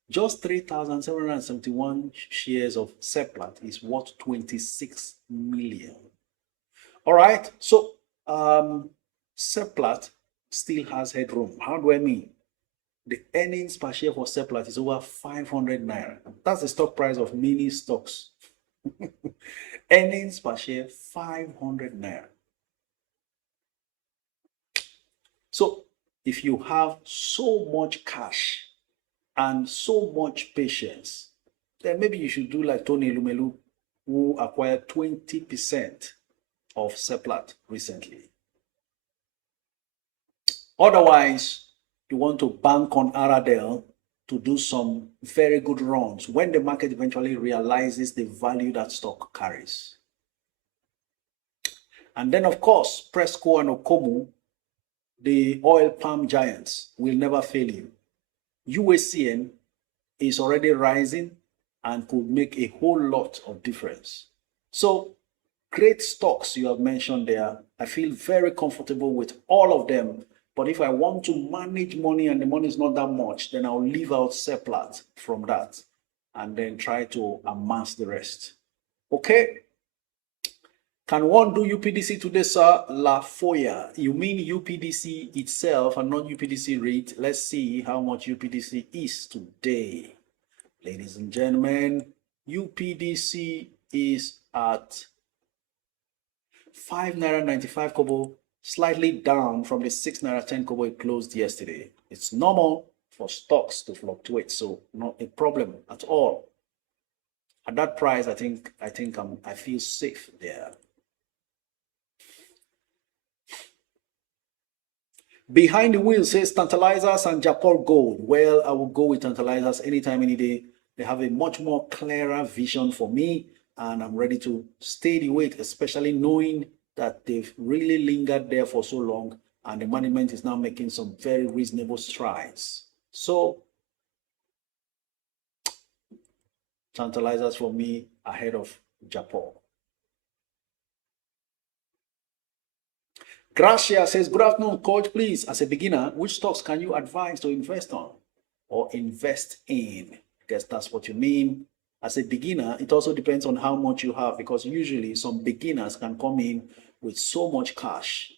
Just 3,771 shares of Seplat is worth 26 million. All right, so Seplat still has headroom. How do I mean? The earnings per share for Seplat is over 500 naira. That's the stock price of many stocks. Earnings per share 500 naira. So if you have so much cash and so much patience, then maybe you should do like Tony Lumelu, who acquired 20% of Seplat recently. Otherwise, you want to bank on Aradel to do some very good runs when the market eventually realizes the value that stock carries. And then, of course, Presco and Okomu, the oil palm giants, will never fail you. USCN is already rising and could make a whole lot of difference. So, great stocks you have mentioned there. I feel very comfortable with all of them. But if I want to manage money and the money is not that much, then I'll leave out Seplat from that and then try to amass the rest. Okay? Can one do UPDC today, sir? La Foya. You mean UPDC itself and not UPDC rate? Let's see how much UPDC is today. Ladies and gentlemen, UPDC is at 5 naira 95 kobo, slightly down from the 6 naira 10 kobo it closed yesterday. It's normal for stocks to fluctuate, so not a problem at all. At that price, I feel safe there. Behind the wheel says Tantalizers and Japol Gold. Well, I will go with Tantalizers anytime, any day. They have a much more clearer vision for me, and I'm ready to stay the wait, especially knowing that they've really lingered there for so long, and the management is now making some very reasonable strides. So, Tantalizers for me ahead of Japol. Gracia says, good afternoon, coach. Please, as a beginner, which stocks can you advise to invest on or invest in? I guess that's what you mean. As a beginner, it also depends on how much you have, because usually some beginners can come in with so much cash,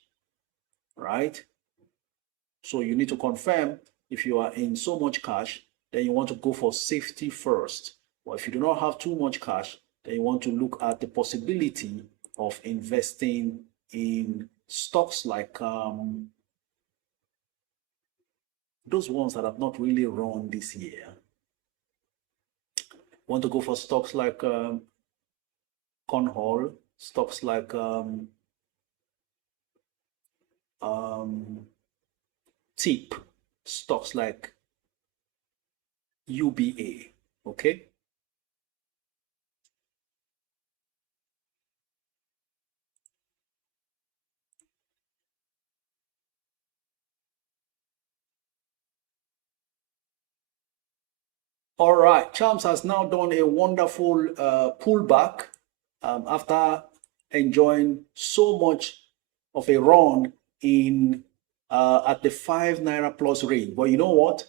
right? So you need to confirm if you are in so much cash, then you want to go for safety first. Or if you do not have too much cash, then you want to look at the possibility of investing in stocks like those ones that have not really run this year. Want to go for stocks like Conhol, stocks like TIP, stocks like UBA, okay? All right, Champs has now done a wonderful pullback after enjoying so much of a run in at the 5 naira plus range. But you know what?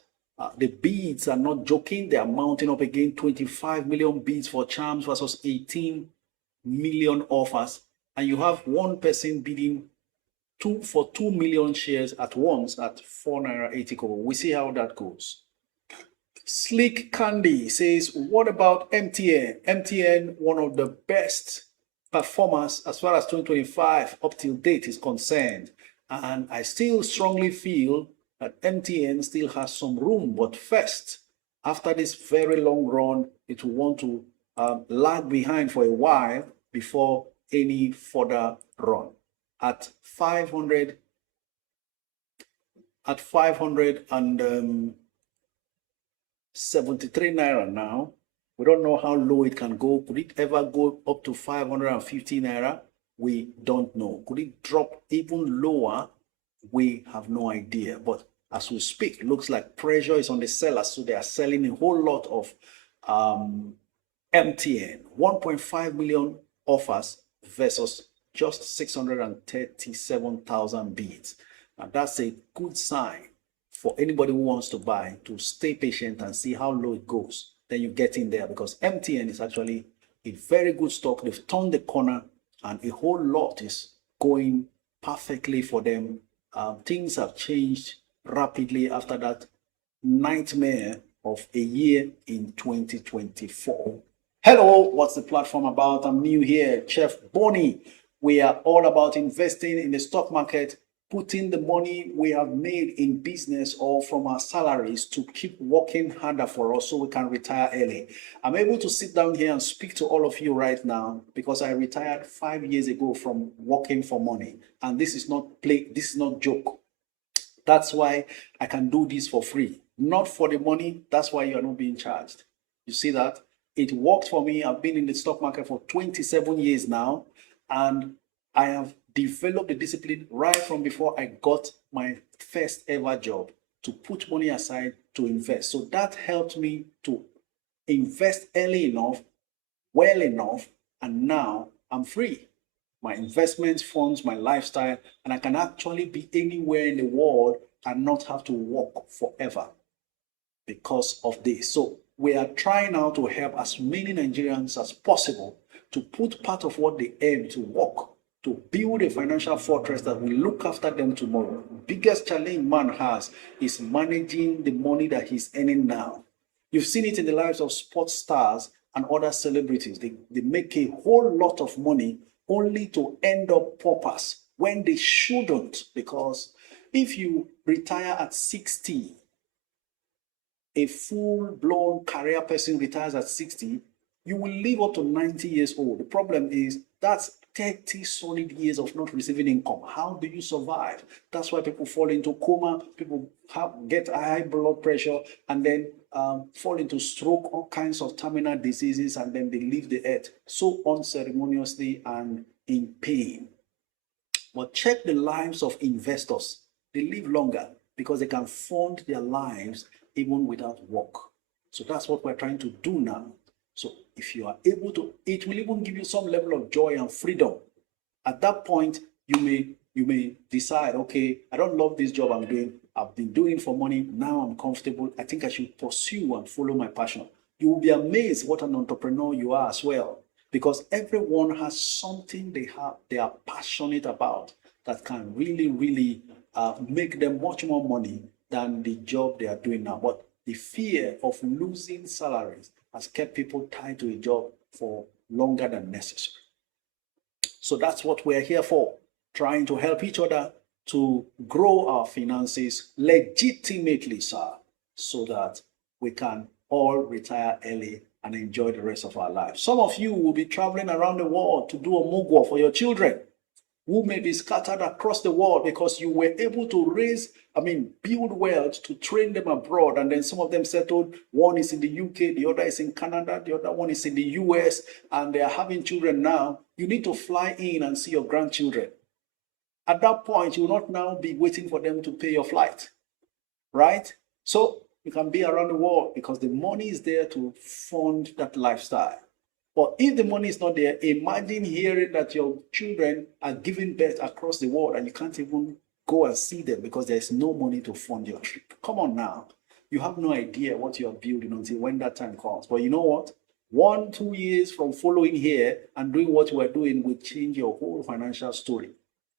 The bids are not joking. They are mounting up again. 25 million bids for Champs versus 18 million offers. And you have one person bidding for 2 million shares at once at 4 naira 80 kobo. We see how that goes. Slick Candy says, what about MTN? MTN, one of the best performers as far as 2025 up till date is concerned. And I still strongly feel that MTN still has some room. But first, after this very long run, it will want to lag behind for a while before any further run. At 500 and 73 naira now. We don't know how low it can go. Could it ever go up to 550 naira? We don't know. Could it drop even lower? We have no idea. But as we speak, it looks like pressure is on the sellers. So they are selling a whole lot of MTN. 1.5 million offers versus just 637,000 bids. And that's a good sign for anybody who wants to buy to stay patient and see how low it goes. Then you get in there, because MTN is actually a very good stock. They've turned the corner and a whole lot is going perfectly for them. Things have changed rapidly after that nightmare of a year in 2024. Hello, what's the platform about? I'm new here, Chef Bonnie. We are all about investing in the stock market, putting the money we have made in business or from our salaries to keep working harder for us so we can retire early. I'm able to sit down here and speak to all of you right now because I retired 5 years ago from working for money. And this is not play, this is not joke. That's why I can do this for free. Not for the money, that's why you are not being charged. You see that? It worked for me. I've been in the stock market for 27 years now, and I have developed the discipline right from before I got my first ever job to put money aside to invest. So that helped me to invest early enough, well enough, and now I'm free. My investments funds my lifestyle, and I can actually be anywhere in the world and not have to work forever because of this. So we are trying now to help as many Nigerians as possible to put part of what they earn to work, to build a financial fortress that will look after them tomorrow. Biggest challenge man has is managing the money that he's earning now. You've seen it in the lives of sports stars and other celebrities. They make a whole lot of money only to end up paupers when they shouldn't, because if you retire at 60, a full-blown career person retires at 60, you will live up to 90 years old. The problem is that's 30 solid years of not receiving income. How do you survive? That's why people fall into coma, people get high blood pressure, and then fall into stroke, all kinds of terminal diseases, and then they leave the earth so unceremoniously and in pain. But check the lives of investors. They live longer because they can fund their lives even without work. So that's what we're trying to do now. So if you are able to, it will even give you some level of joy and freedom. At that point, you may decide, okay, I don't love this job I'm doing. I've been doing it for money. Now I'm comfortable. I think I should pursue and follow my passion. You will be amazed what an entrepreneur you are as well, because everyone has something they are passionate about that can really make them much more money than the job they are doing now. But the fear of losing salaries has kept people tied to a job for longer than necessary. So that's what we're here for, trying to help each other to grow our finances legitimately, sir, so that we can all retire early and enjoy the rest of our lives. Some of you will be traveling around the world to do a mugwo for your children, who may be scattered across the world because you were able to build wealth to train them abroad. And then some of them settled. One is in the UK, the other is in Canada, the other one is in the US, and they are having children now. You need to fly in and see your grandchildren. At that point, you will not now be waiting for them to pay your flight, right? So You can be around the world because the money is there to fund that lifestyle. But if the money is not there, imagine hearing that your children are giving birth across the world and you can't even go and see them because there's no money to fund your trip. Come on now. You have no idea what you are building until when that time comes. But you know what? 1, 2 years from following here and doing what we're doing will change your whole financial story.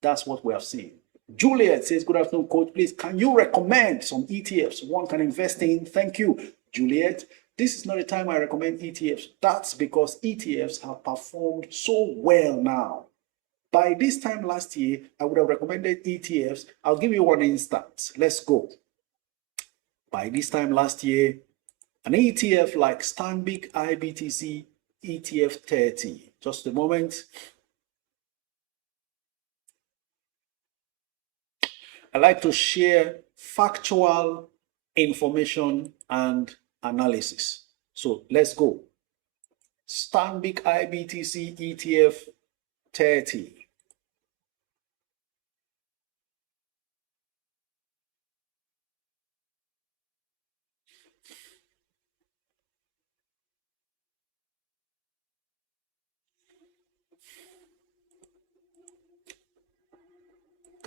That's what we have seen. Juliet says, good afternoon, coach. Please, can you recommend some ETFs one can invest in? Thank you, Juliet. This is not the time I recommend ETFs. That's because ETFs have performed so well now. By this time last year, I would have recommended ETFs. I'll give you one instance. Let's go. By this time last year, an ETF like Stanbic IBTC ETF 30. Just a moment. I like to share factual information and analysis. So let's go. Stanbic IBTC ETF 30.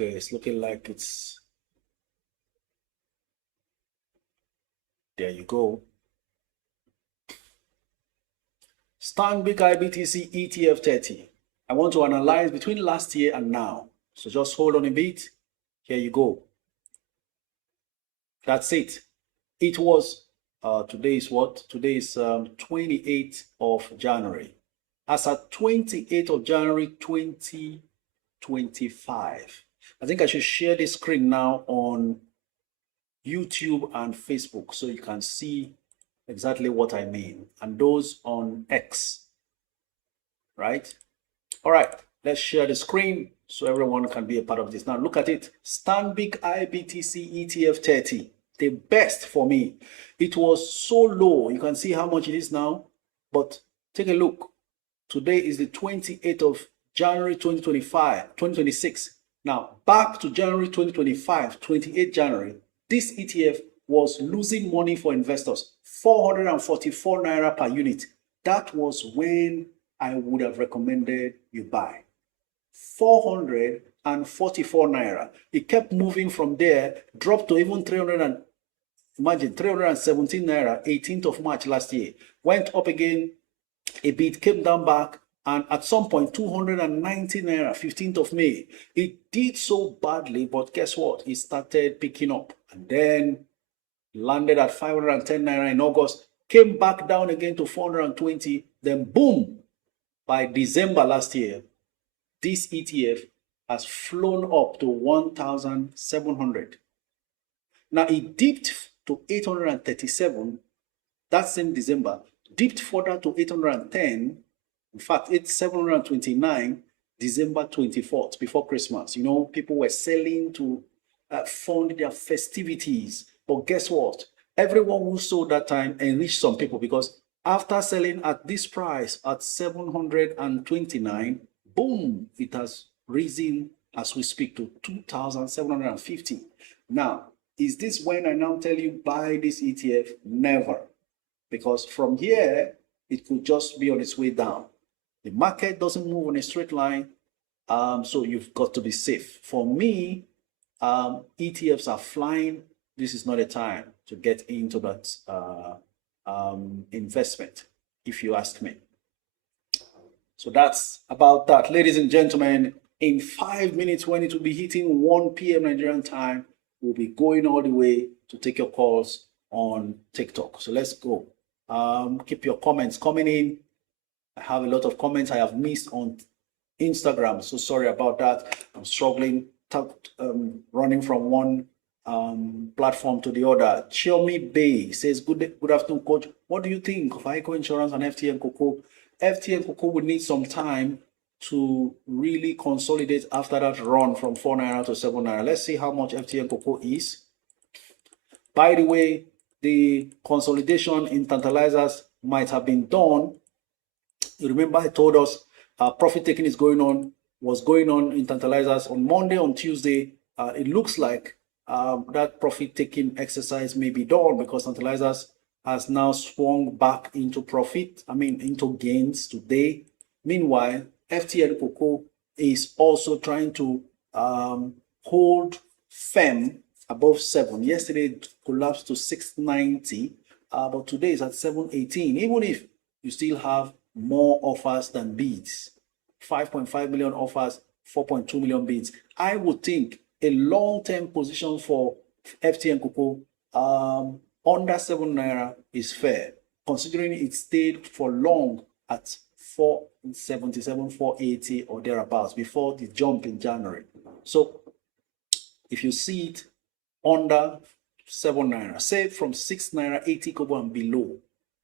Okay, it's looking like it's, there you go. Stanbic IBTC ETF 30. I want to analyze between last year and now. So just hold on a bit. Here you go. That's it. It was, today is what? Today is 28th of January. As at 28th of January 2025. I think I should share this screen now on YouTube and Facebook so you can see exactly what I mean. And those on X, right? All right, let's share the screen so everyone can be a part of this. Now look at it. Stanbic IBTC ETF 30, the best for me. It was so low. You can see how much it is now, but take a look. Today is the 28th of January 2026. Now, back to January 2025, 28 January, this ETF was losing money for investors, 444 Naira per unit. That was when I would have recommended you buy. 444 Naira. It kept moving from there, dropped to even 317 Naira, 18th of March last year. Went up again a bit, came down back, and at some point 290 Naira, 15th of May. It did so badly, but guess what? It started picking up and then landed at 510 Naira in August, came back down again to 420, then boom, by December last year, this ETF has flown up to 1,700. Now it dipped to 837, that same December, dipped further to 810. In fact, it's 729, December 24th, before Christmas. You know, people were selling to fund their festivities. But guess what? Everyone who sold that time enriched some people, because after selling at this price at 729, boom, it has risen as we speak to 2,750. Now, is this when I now tell you buy this ETF? Never. Because from here, it could just be on its way down. The market doesn't move on a straight line, so you've got to be safe. For me, ETFs are flying. This is not a time to get into that investment, if you ask me. So that's about that. Ladies and gentlemen, in 5 minutes, when it will be hitting 1 p.m. Nigerian time, we'll be going all the way to take your calls on TikTok. So let's go. Keep your comments coming in. I have a lot of comments I have missed on Instagram. So sorry about that. I'm struggling, running from one platform to the other. Chiomi Bay says, good afternoon, coach. What do you think of ICO Insurance and FTN Cocoa? FTN Cocoa would need some time to really consolidate after that run from 4 Naira to 7 Naira. Let's see how much FTN Cocoa is. By the way, the consolidation in tantalizers might have been done. You remember I told us profit taking was going on in tantalizers on Monday, on Tuesday. It looks like that profit-taking exercise may be done because Tantalizers has now swung back into profit, into gains today. Meanwhile, FTL Cocoa is also trying to hold firm above 7. Yesterday it collapsed to 690, but today is at 718. Even if you still have more offers than bids, 5.5 million offers, 4.2 million bids, I would think a long-term position for FTN Cocoa under 7 naira is fair, considering it stayed for long at 477, 480 or thereabouts before the jump in January. So if you see it under 7 naira, say from 6 naira 80 kobo and below,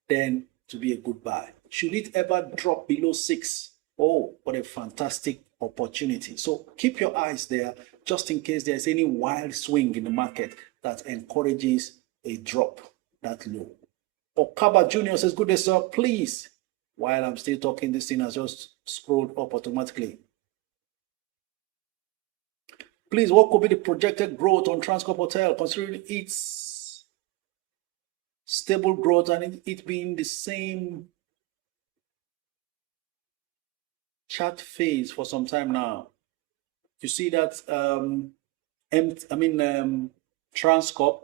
then to be a good buy. Should it ever drop below 6? Oh, what a fantastic opportunity. So keep your eyes there just in case there's any wild swing in the market that encourages a drop that low. Okaba Jr. says, good day, sir. Please, while I'm still talking, this thing has just scrolled up automatically. Please, what could be the projected growth on Transcorp Hotel, considering its stable growth and it being the same chart phase for some time now? You see that Transcorp,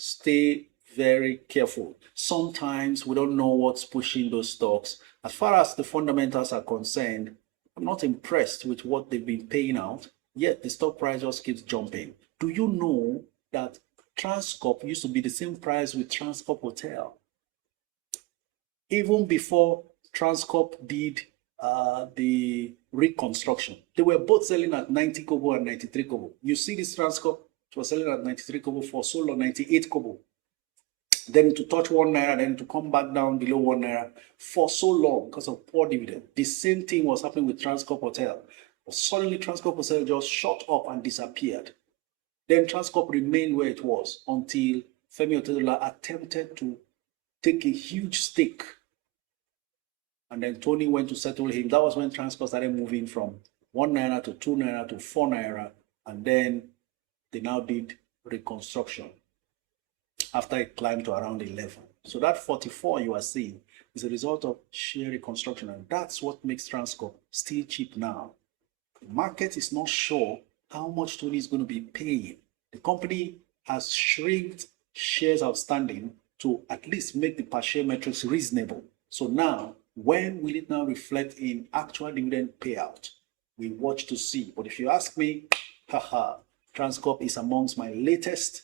stay very careful. Sometimes we don't know what's pushing those stocks. As far as the fundamentals are concerned, I'm not impressed with what they've been paying out, yet the stock price just keeps jumping. Do you know that Transcorp used to be the same price with Transcorp Hotel? Even before Transcorp did the reconstruction, they were both selling at 90 kobo and 93 kobo. You see this Transcorp, it was selling at 93 kobo for so long, 98 kobo. Then to touch 1 naira, then to come back down below 1 naira for so long because of poor dividend. The same thing was happening with Transcorp Hotel. But suddenly Transcorp Hotel just shot up and disappeared. Then Transcorp remained where it was until Femi Otedola attempted to take a huge stake. And then Tony went to settle him. That was when Transcorp started moving from 1 naira to 2 naira to 4 naira. And then they now did reconstruction after it climbed to around 11. So that 44 you are seeing is a result of sheer reconstruction. And that's what makes Transcorp still cheap now. The market is not sure how much Tony is going to be paying. The company has shrinked shares outstanding to at least make the per share metrics reasonable. So now, when will it now reflect in actual dividend payout? We watch to see. But if you ask me, Transcorp is amongst my latest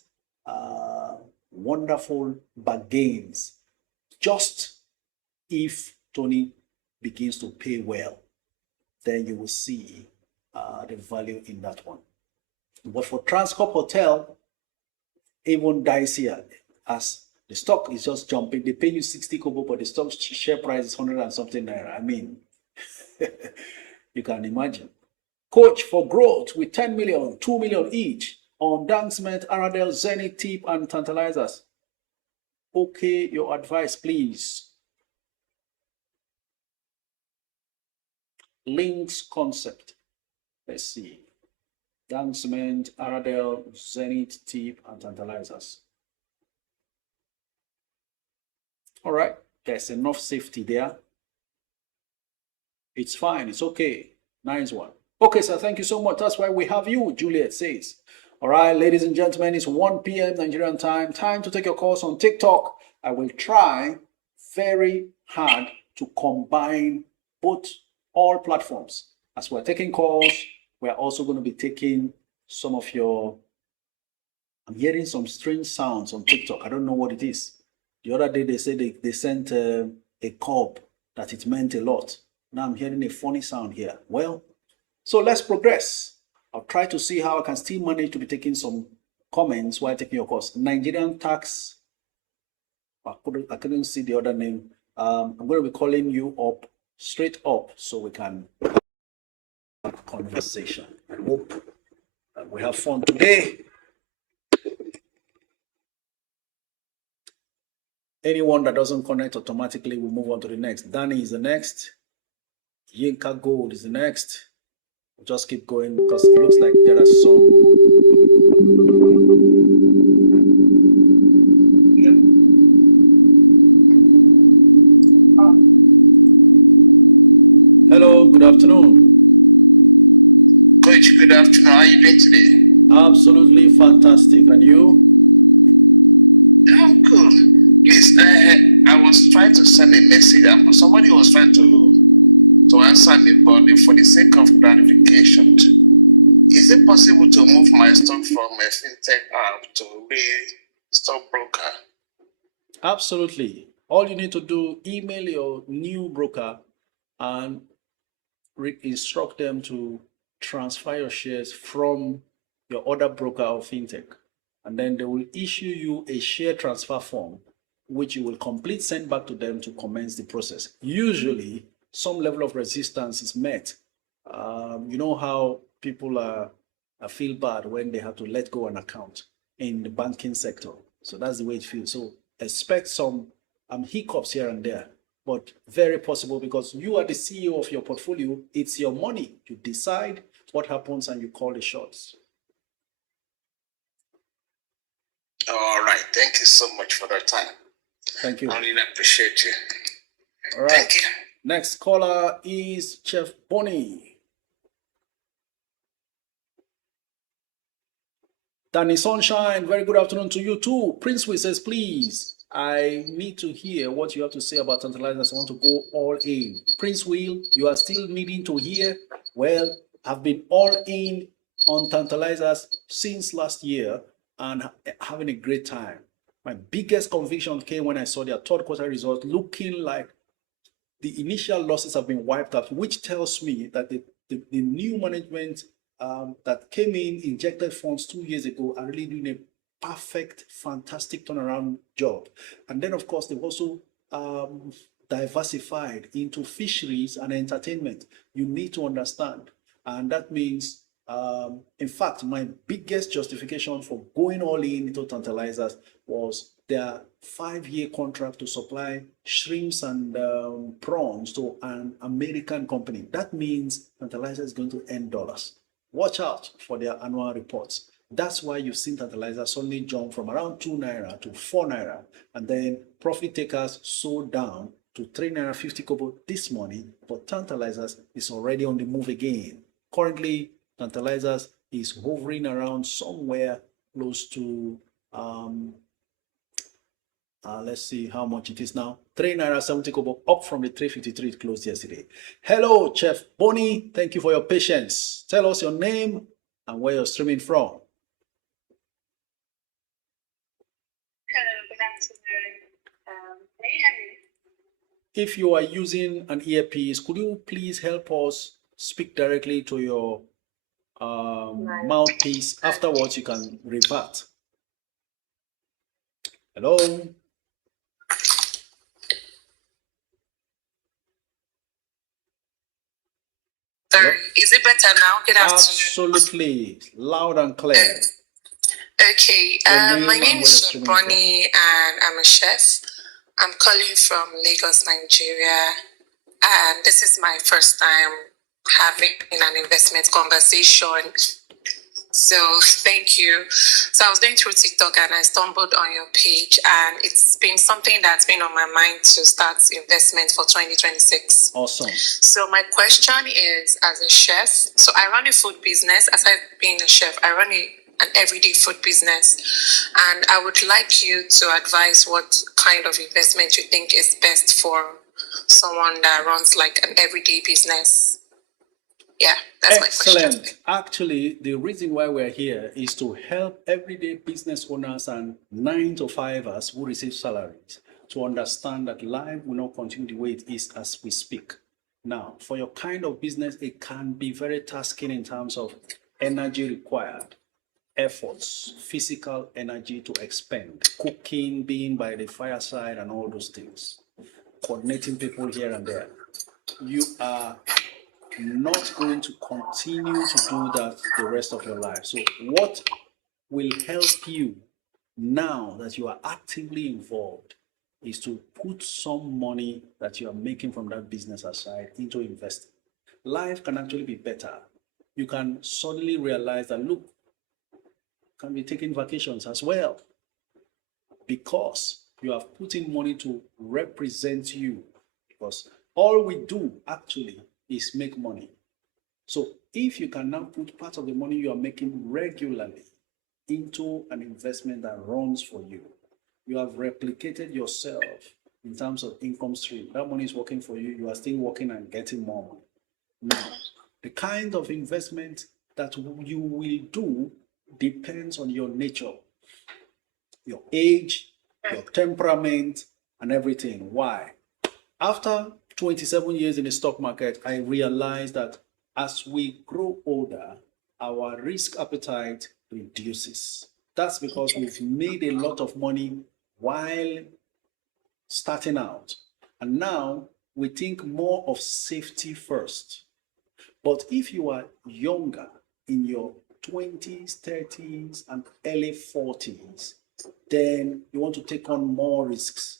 wonderful bargains. Just if Tony begins to pay well, then you will see the value in that one. But for Transcorp Hotel, even dicier, as the stock is just jumping. They pay you 60 kobo, but the stock share price is 100 and something naira. I mean, you can imagine. Coach for growth with 10 million, 2 million each on Dangsmet, Aradel, Zenith, Tip, and Tantalizers. Okay, your advice, please. Links concept. Let's see. Dangsmet, Aradel, Zenith, Tip, and Tantalizers. All right, there's enough safety there. It's fine, it's okay. Nice one. Okay, sir, thank you so much. That's why we have you, Juliet says. All right, ladies and gentlemen, it's 1 p.m. Nigerian time. Time to take your course on TikTok. I will try very hard to combine all platforms. As we're taking calls, we're also going to be taking some of your... I'm hearing some strange sounds on TikTok. I don't know what it is. The other day, they said they sent a cub that it meant a lot. Now I'm hearing a funny sound here. Well, so let's progress. I'll try to see how I can still manage to be taking some comments while taking your course. Nigerian tax. I couldn't see the other name. I'm going to be calling you up, straight up, so we can have a conversation. I hope we have fun today. Anyone that doesn't connect automatically will move on to the next. Danny is the next. Yinka Gold is the next. Just keep going because it looks like there are some. Hello, good afternoon. Coach, good afternoon. How are you doing today? Absolutely fantastic. And you? I'm cool. Please, I was trying to send a message. Somebody was trying to answer me, but for the sake of clarification, is it possible to move my stock from a fintech app to a stockbroker? Absolutely. All you need to do, email your new broker and instruct them to transfer your shares from your other broker or fintech. And then they will issue you a share transfer form, which you will complete, send back to them to commence the process. Usually, some level of resistance is met. You know how people feel bad when they have to let go an account in the banking sector. So that's the way it feels. So expect some hiccups here and there, but very possible because you are the CEO of your portfolio. It's your money. You decide what happens and you call the shots. All right. Thank you so much for that time. Thank you. I really appreciate you. All right. Thank you. Next caller is Chef Bonnie. Danny Sunshine, very good afternoon to you too. Prince Will says, please, I need to hear what you have to say about tantalizers. I want to go all in. Prince Will, you are still needing to hear? Well, I've been all in on tantalizers since last year and having a great time. My biggest conviction came when I saw their third quarter results looking like the initial losses have been wiped out, which tells me that the new management that came in, injected funds 2 years ago, are really doing a perfect, fantastic turnaround job. And then, of course, they've also diversified into fisheries and entertainment. You need to understand. And that means, in fact, my biggest justification for going all in into tantalizers was their 5-year contract to supply shrimps and prawns to an American company. That means Tantalizer is going to earn dollars. Watch out for their annual reports. That's why you've seen Tantalizer suddenly jump from around 2 naira to 4 naira, and then profit takers sold down to 3 naira 50 kobo this morning. But Tantalizers is already on the move again. Currently, Tantalizers is hovering around somewhere close to let's see how much it is now. 3 naira 70 kobo, up from the 353 it closed yesterday. Hello, Chef Bonnie. Thank you for your patience. Tell us your name and where you're streaming from. Hello, good afternoon. Can you hear me? If you are using an earpiece, could you please help us speak directly to your mouthpiece? Afterwards, you can revert. Hello. Is it better now? Good afternoon. Absolutely. Loud and clear. Okay. My name is Bonnie and I'm a chef. I'm calling from Lagos, Nigeria. And this is my first time having an investment conversation. So thank you. So I was going through TikTok and I stumbled on your page, and it's been something that's been on my mind to start investment for 2026. Awesome. So my question is, as a chef, so I run a food business. Aside being a chef, I run an everyday food business, and I would like you to advise what kind of investment you think is best for someone that runs like an everyday business. Yeah, that's excellent. My question. Actually, the reason why we're here is to help everyday business owners and 9-to-5ers who receive salaries to understand that life will not continue the way it is as we speak. Now, for your kind of business, it can be very tasking in terms of energy required, efforts, physical energy to expend, cooking, being by the fireside, and all those things, coordinating people here and there. You are not going to continue to do that the rest of your life. So what will help you now that you are actively involved is to put some money that you are making from that business aside into investing. Life can actually be better you can suddenly realize that, look, can be taking vacations as well, because you have put in money to represent you. Because all we do actually is make money. So if you can now put part of the money you are making regularly into an investment that runs for you, you have replicated yourself in terms of income stream. That money is working for you. You are still working and getting more money. Now, the kind of investment that you will do depends on your nature, your age, your temperament, and everything. Why? After 27 years in the stock market, I realized that as we grow older, our risk appetite reduces. That's because we've made a lot of money while starting out. And now we think more of safety first. But if you are younger, in your 20s, 30s, and early 40s, then you want to take on more risks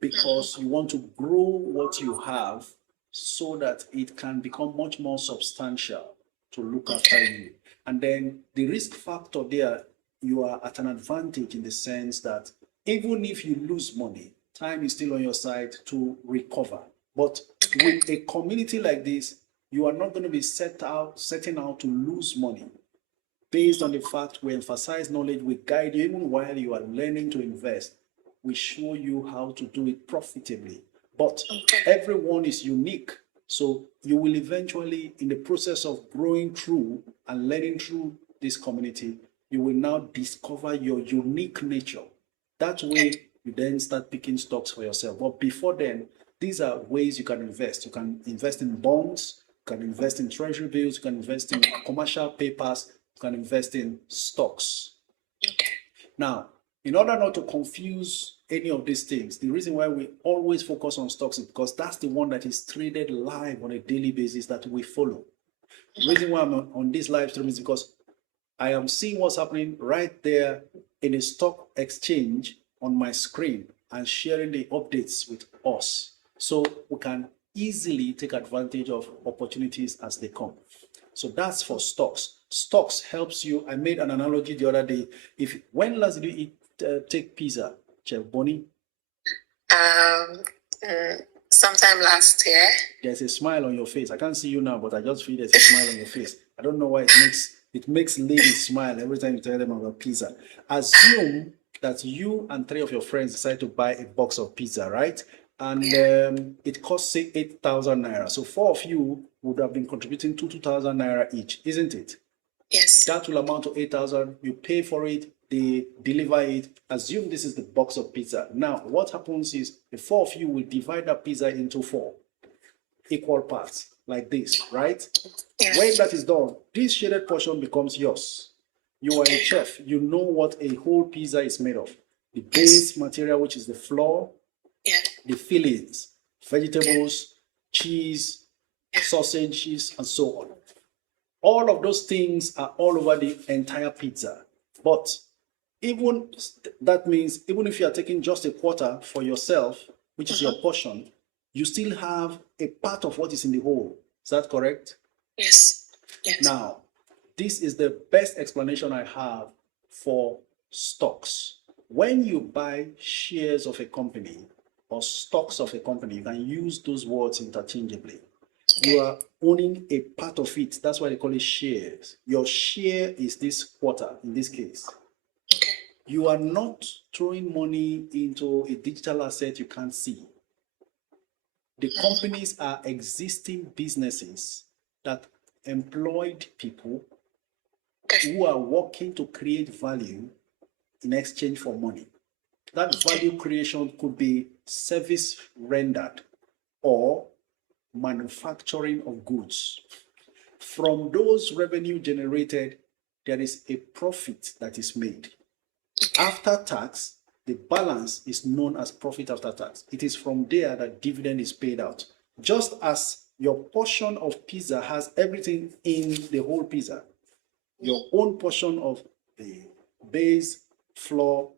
because you want to grow what you have so that it can become much more substantial to look after you. And then the risk factor there, you are at an advantage in the sense that even if you lose money, time is still on your side to recover. But with a community like this, you are not going to be setting out to lose money. Based on the fact we emphasize knowledge, we guide you even while you are learning to invest. We show you how to do it profitably. But everyone is unique. So you will eventually, in the process of growing through and learning through this community, you will now discover your unique nature. That way, you then start picking stocks for yourself. But before then, these are ways you can invest. You can invest in bonds, you can invest in treasury bills, you can invest in commercial papers, you can invest in stocks. Now, in order not to confuse any of these things, the reason why we always focus on stocks is because that's the one that is traded live on a daily basis that we follow. The reason why I'm on this live stream is because I am seeing what's happening right there in a stock exchange on my screen and sharing the updates with us, so we can easily take advantage of opportunities as they come. So that's for stocks. Stocks helps you. I made an analogy the other day. When last did you take pizza, Chef Bonnie? Sometime last year. There's a smile on your face. I can't see you now, but I just feel there's a smile on your face. I don't know why it makes ladies smile every time you tell them about pizza. Assume that you and 3 of your friends decide to buy a box of pizza, right? And it costs, say, 8,000 naira. So 4 of you would have been contributing 2,000 naira each, isn't it? Yes. That will amount to 8,000. You pay for it, they deliver it. Assume this is the box of pizza. Now, what happens is the 4 of you will divide that pizza into 4 equal parts, like this, right? Yes. When that is done, this shaded portion becomes yours. You are a chef. You know what a whole pizza is made of. The base material, which is the flour, the fillings, vegetables, cheese, sausages, and so on. All of those things are all over the entire pizza. But even that means even if you are taking just a quarter for yourself, which is your portion, you still have a part of what is in the whole. Is that correct? Yes. Now, this is the best explanation I have for stocks. When you buy shares of a company or stocks of a company, you can use those words interchangeably. You are owning a part of it. That's why they call it shares. Your share is this quarter in this case. You are not throwing money into a digital asset you can't see. The companies are existing businesses that employed people who are working to create value in exchange for money. That value creation could be service rendered or manufacturing of goods. From those revenue generated, there is a profit that is made. After tax, the balance is known as profit after tax. It is from there that dividend is paid out. Just as your portion of pizza has everything in the whole pizza, your own portion of the base, flour,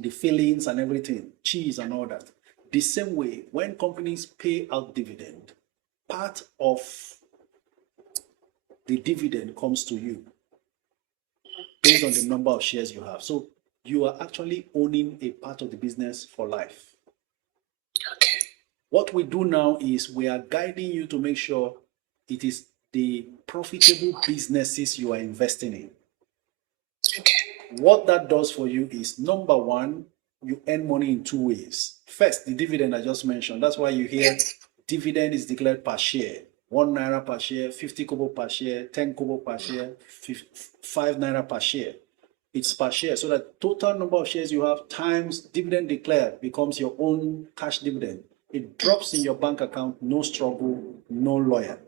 the fillings and everything, cheese and all that. The same way, when companies pay out dividend, part of the dividend comes to you based on the number of shares you have. So you are actually owning a part of the business for life. Okay. What we do now is we are guiding you to make sure it is the profitable businesses you are investing in. Okay. What that does for you is, number one, you earn money in two ways. First, the dividend I just mentioned. That's why you hear dividend is declared per share. 1 naira per share, 50 kobo per share, 10 kobo per share, 5 naira per share. It's per share. So that total number of shares you have times dividend declared becomes your own cash dividend. It drops in your bank account, no struggle, no lawyer.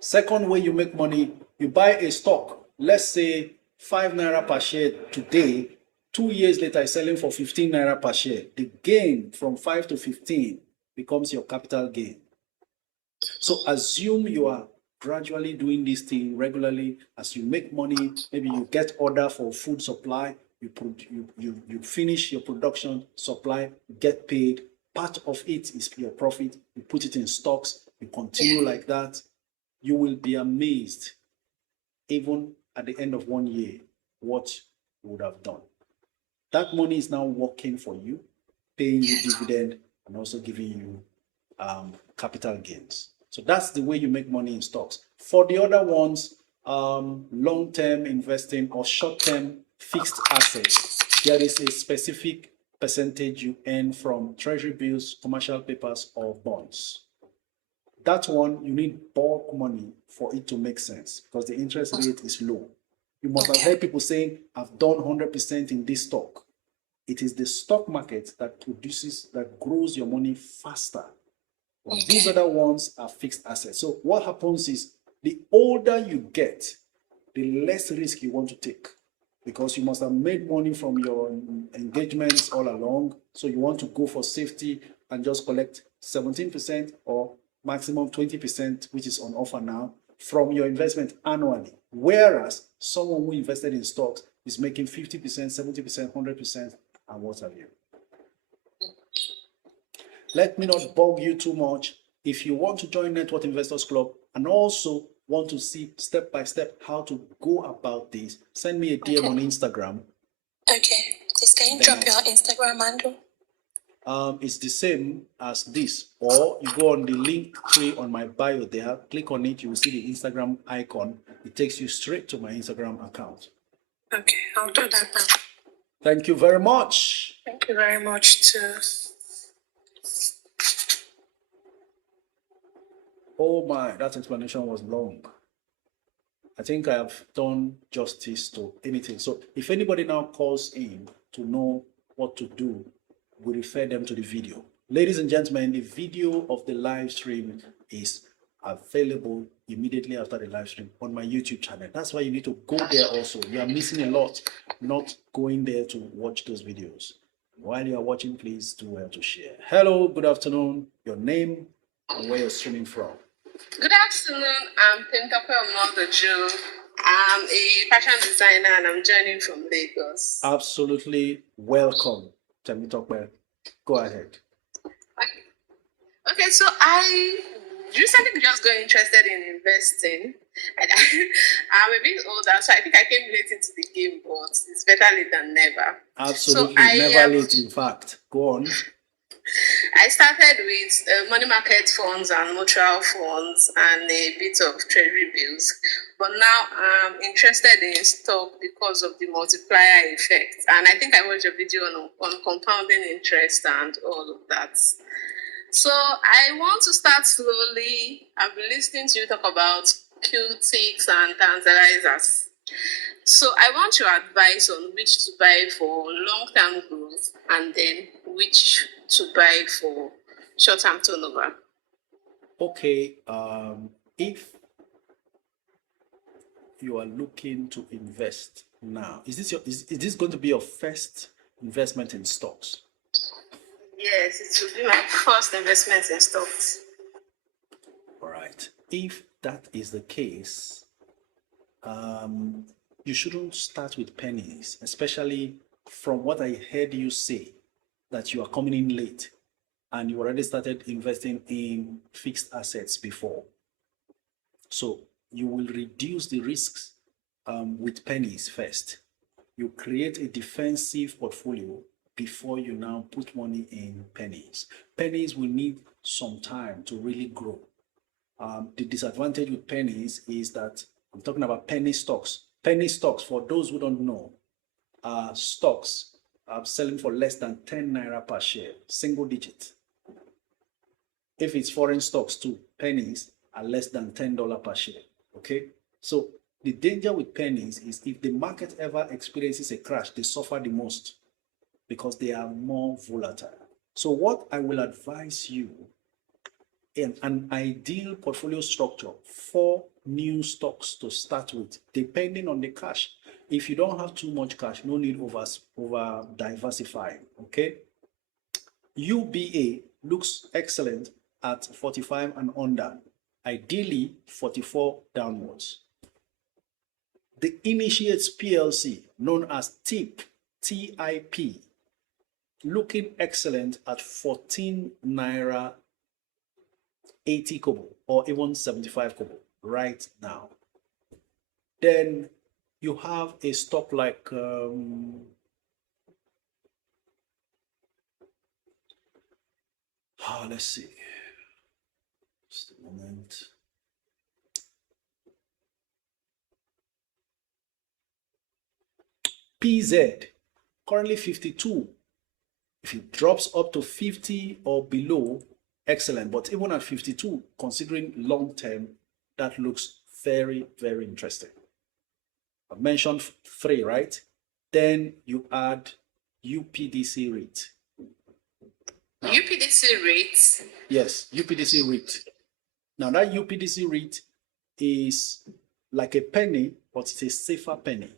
Second way you make money, you buy a stock. Let's say 5 naira per share today. 2 years later, it's selling for 15 naira per share. The gain from 5 to 15 becomes your capital gain. So assume you are gradually doing this thing regularly. As you make money, maybe you get order for food supply, you finish your production, supply, get paid. Part of it is your profit. You put it in stocks. You continue like that. You will be amazed, even at the end of 1 year, what you would have done. That money is now working for you, paying you dividend, and also giving you capital gains. So that's the way you make money in stocks. For the other ones, long-term investing or short-term fixed assets, there is a specific percentage you earn from treasury bills, commercial papers, or bonds. That one, you need bulk money for it to make sense because the interest rate is low. You must have heard people saying, I've done 100% in this stock. It is the stock market that grows your money faster. These other ones are fixed assets. So what happens is, the older you get, the less risk you want to take because you must have made money from your engagements all along. So you want to go for safety and just collect 17% or maximum 20%, which is on offer now, from your investment annually. Whereas someone who invested in stocks is making 50%, 70%, 100%, and what have you. Let me not bug you too much. If you want to join Network Investors Club and also want to see step by step how to go about this, send me a DM on Instagram. Okay. Please, can you drop your Instagram handle? It's the same as this, or you go on the link tree on my bio there, click on it, you will see the Instagram icon. It takes you straight to my Instagram account. Okay, I'll do that now. Thank you very much. Thank you very much too. Oh my, that explanation was long. I think I have done justice to anything. So if anybody now calls in to know what to do, we refer them to the video. Ladies and gentlemen, the video of the live stream is available immediately after the live stream on my YouTube channel. That's why you need to go there also. You are missing a lot not going there to watch those videos. While you are watching, please do well to share. Hello, good afternoon. Your name and where you're streaming from. Good afternoon. I'm Temitope Omodoju. I'm a fashion designer and I'm joining from Lagos. Absolutely welcome, Temitope. Go ahead. Okay, so I recently just got interested in investing. And I'm a bit older, so I think I came late into the game, but it's better late than never. Absolutely, so never late, in fact. Go on. I started with money market funds and mutual funds and a bit of treasury bills. But now I'm interested in stock because of the multiplier effect. And I think I watched a video on compounding interest and all of that. So I want to start slowly. I've been listening to you talk about Q-ticks and tantalizers. So I want your advice on which to buy for long-term growth and then which to buy for short-term turnover. Okay, if you are looking to invest now, is this going to be your first investment in stocks? Yes, it will be my first investment in stocks. All right. If that is the case, you shouldn't start with pennies, especially from what I heard you say, that you are coming in late and you already started investing in fixed assets before. So you will reduce the risks with pennies first. You create a defensive portfolio before you now put money in pennies. Pennies will need some time to really grow. The disadvantage with pennies is that I'm talking about penny stocks. Penny stocks, for those who don't know, are stocks selling for less than 10 naira per share, single digit. If it's foreign stocks too, pennies are less than $10 per share. Okay, so the danger with pennies is if the market ever experiences a crash, they suffer the most because they are more volatile. So what I will advise you in an ideal portfolio structure, 4 new stocks to start with, depending on the cash. If you don't have too much cash, no need over diversifying. Okay. UBA looks excellent at 45 and under, ideally 44 downwards. The Initiates PLC, known as TIP, TIP, looking excellent at 14 naira 80 kobo or even 75 kobo right now. Then you have a stock like let's see, just a moment. PZ, currently 52. If it drops up to 50 or below, excellent. But even at 52, considering long term, that looks very, very interesting. I mentioned 3, right? Then you add UPDC rate. UPDC rates? Yes, UPDC rate. Now that UPDC rate is like a penny, but it's a safer penny.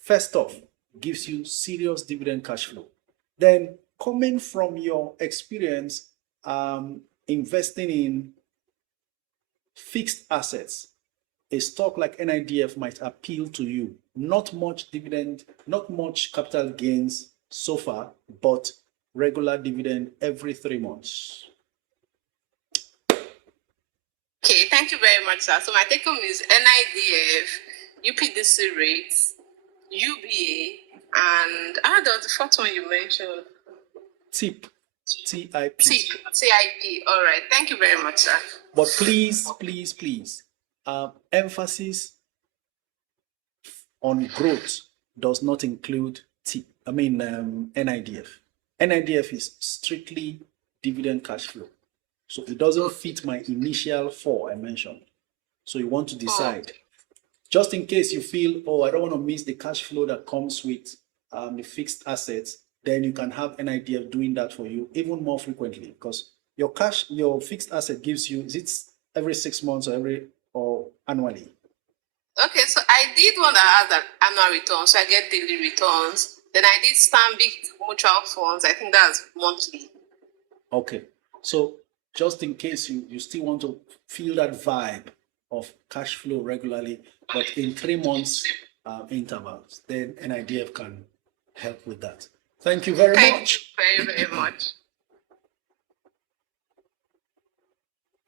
First off, gives you serious dividend cash flow. Then coming from your experience investing in fixed assets, a stock like NIDF might appeal to you. Not much dividend, not much capital gains so far, but regular dividend every 3 months. Okay, thank you very much, sir. So my take home is NIDF, UPDC rates, UBA, and there was the fourth one you mentioned. TIP. TIP. TIP. All right. Thank you very much, sir. But please, please, please, emphasis on growth does not include NIDF. NIDF is strictly dividend cash flow. So it doesn't fit my initial 4 I mentioned. So you want to decide. Just in case you feel, I don't want to miss the cash flow that comes with the fixed assets, then you can have NIDF doing that for you even more frequently, because your fixed asset gives you, is it every 6 months or annually? Okay, so I did one that has an annual return, so I get daily returns. Then I did Stanbic mutual funds. I think that's monthly. Okay, so just in case you still want to feel that vibe of cash flow regularly, but in 3 months intervals, then NIDF can help with that. Thank you very much. Thank you very, very much.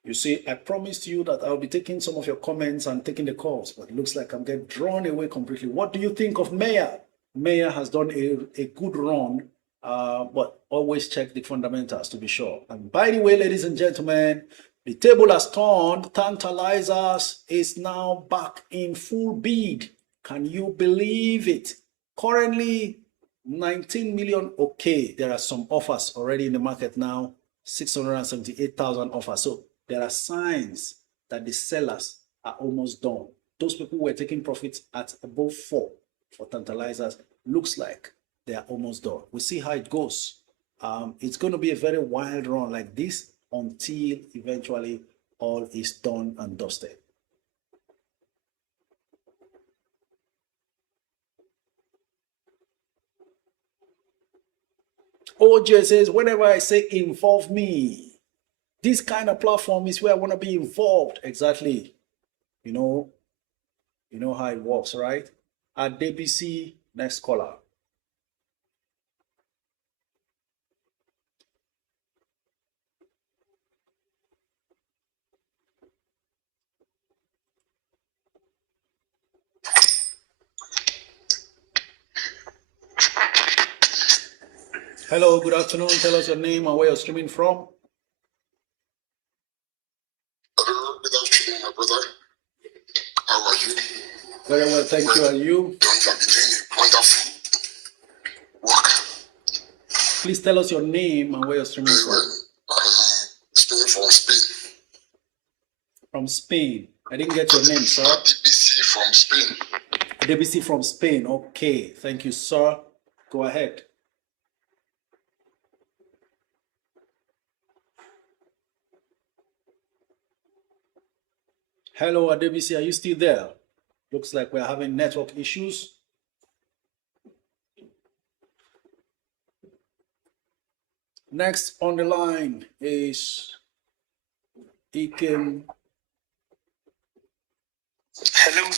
You see, I promised you that I'll be taking some of your comments and taking the calls, but it looks like I'm getting drawn away completely. What do you think of Mayor? Mayor has done a good run, but always check the fundamentals to be sure. And by the way, ladies and gentlemen, the table has turned. Tantalizers is now back in full bid. Can you believe it? Currently, 19 million. Okay, there are some offers already in the market now. 678,000 offers. So there are signs that the sellers are almost done. Those people who were taking profits at above 4 for Tantalizers, looks like they are almost done. We'll see how it goes. It's going to be a very wild run like this until eventually all is done and dusted. OJ says, whenever I say involve me, this kind of platform is where I want to be involved. Exactly. You know how it works, right? At DBC, next caller. Hello, good afternoon. Tell us your name and where you're streaming from. Hello, good afternoon, my brother. How are you? Very well, thank you. And you? You have been doing a wonderful work. Please tell us your name and where you're streaming Very from. well. I'm speaking from Spain. From Spain. I didn't get your name, sir. DBC from Spain. DBC from Spain. Okay, thank you, sir. Go ahead. Hello, DBC, are you still there? Looks like we're having network issues. Next on the line is Ikem. Hello,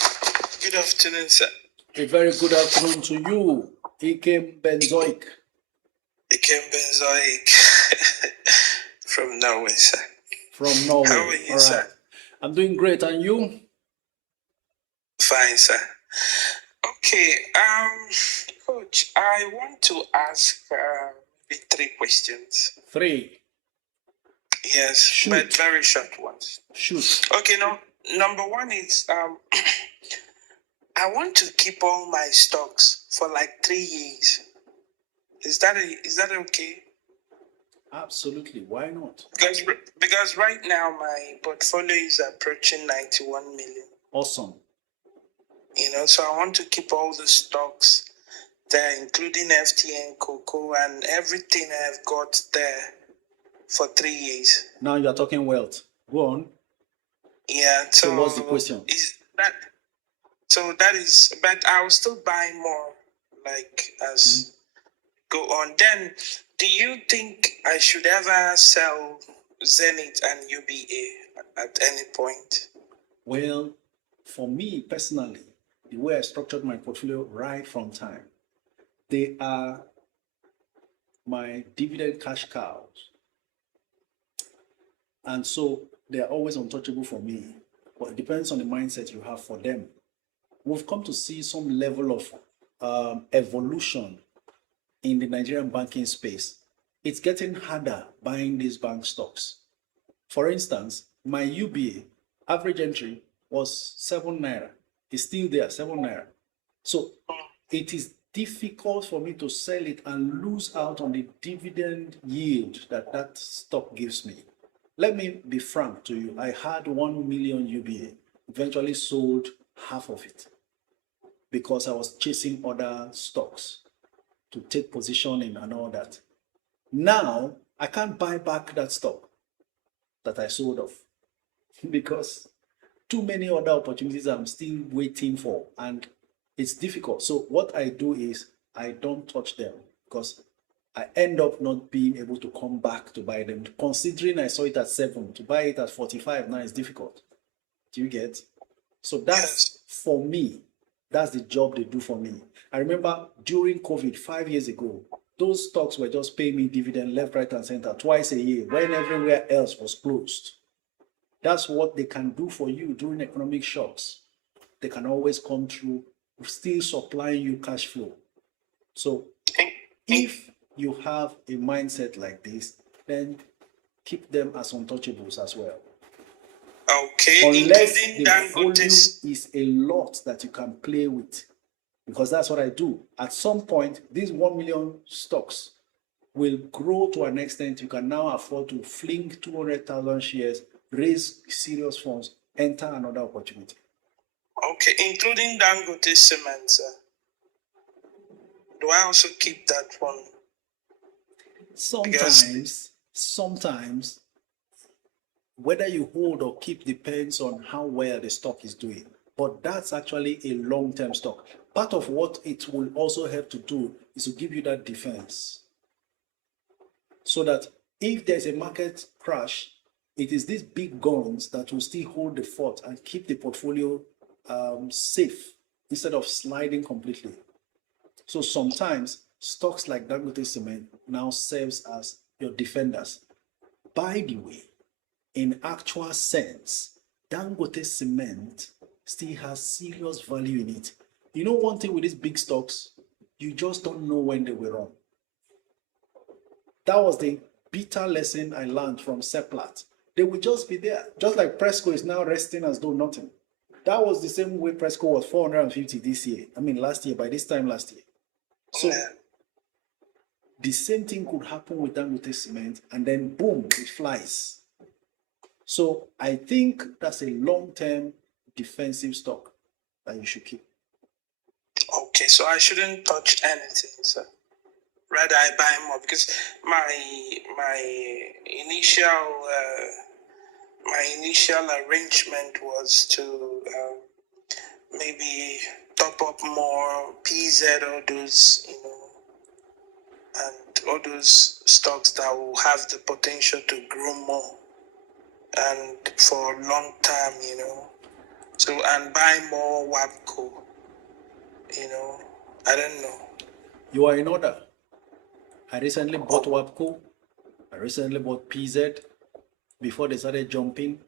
good afternoon, sir. A very good afternoon to you, Ikem Benzoik. Ikem Benzoik from Norway, sir. From Norway. How are you, sir? I'm doing great, and you? Fine, sir. Okay, Coach, I want to ask maybe 3 questions. 3. Yes, Shoot. But very short ones. Shoot. Okay, number 1 is I want to keep all my stocks for like 3 years. Is that okay? Absolutely. Why not? Because right now my portfolio is approaching 91 million. Awesome. So I want to keep all the stocks there, including FTN, Cocoa, and everything I've got there for 3 years. Now you're talking wealth. Go on. Yeah. So what's the question? But I will still buy more, like as go on. Then, do you think I should ever sell Zenith and UBA at any point? Well, for me personally, the way I structured my portfolio right from time, they are my dividend cash cows. And so they are always untouchable for me. But it depends on the mindset you have for them. We've come to see some level of evolution in the Nigerian banking space. It's getting harder buying these bank stocks. For instance, my UBA average entry was 7 naira. It's still there, 7 naira. So it is difficult for me to sell it and lose out on the dividend yield that stock gives me. Let me be frank to you. I had 1 million UBA, eventually sold half of it because I was chasing other stocks to take position in and all that. Now, I can't buy back that stock that I sold off because too many other opportunities I'm still waiting for, and it's difficult. So what I do is I don't touch them because I end up not being able to come back to buy them. Considering I saw it at 7, to buy it at 45 now is difficult. Do you get? So that's, for me, that's the job they do for me. I remember during COVID 5 years ago, those stocks were just paying me dividend left, right, and center twice a year when everywhere else was closed. That's what they can do for you during economic shocks. They can always come through, still supplying you cash flow. So if you have a mindset like this, then keep them as untouchables as well. Okay, unless the volume is a lot that you can play with, because that's what I do. At some point, these 1 million stocks will grow to an extent you can now afford to fling 200,000 shares, raise serious funds, enter another opportunity. Okay, including Dangote Cement, sir. Do I also keep that one? Sometimes, whether you hold or keep depends on how well the stock is doing. But that's actually a long-term stock. Part of what it will also help to do is to give you that defense. So that if there's a market crash, it is these big guns that will still hold the fort and keep the portfolio safe instead of sliding completely. So sometimes stocks like Dangote Cement now serves as your defenders. By the way, in actual sense, Dangote Cement still has serious value in it. You know one thing with these big stocks, you just don't know when they will run. That was the bitter lesson I learned from Seplat. They would just be there, just like Presco is now resting as though nothing. That was the same way Presco was 450 this year. I mean, last year, by this time last year. So the same thing could happen with Dangote Cement, and then boom, it flies. So I think that's a long-term defensive stock that you should keep. Okay, so I shouldn't touch anything, sir. Rather, I buy more because my initial arrangement was to maybe top up more PZ, all those, and all those stocks that will have the potential to grow more and for a long time, So, and buy more WAPCO, I don't know. You are in order. I recently bought WAPCO. I recently bought PZ before they started jumping.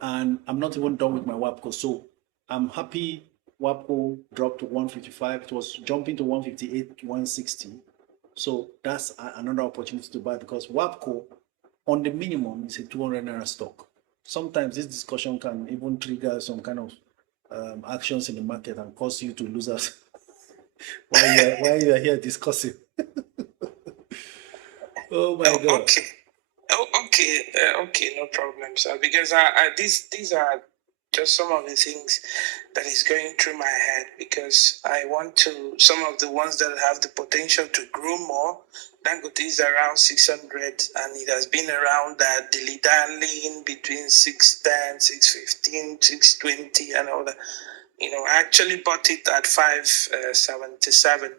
And I'm not even done with my WAPCO. So I'm happy WAPCO dropped to 155. It was jumping to 158, 160. So that's another opportunity to buy, because WAPCO on the minimum is a 200 naira stock. Sometimes this discussion can even trigger some kind of actions in the market and cause you to lose out while you are here discussing. Oh my God. Okay. Okay, no problem, sir. Because these are just some of the things that is going through my head, because I want to, some of the ones that have the potential to grow more. Dangote is around 600, and it has been around that dilly-dallying between 610, 615, 620, and all that. I actually bought it at 577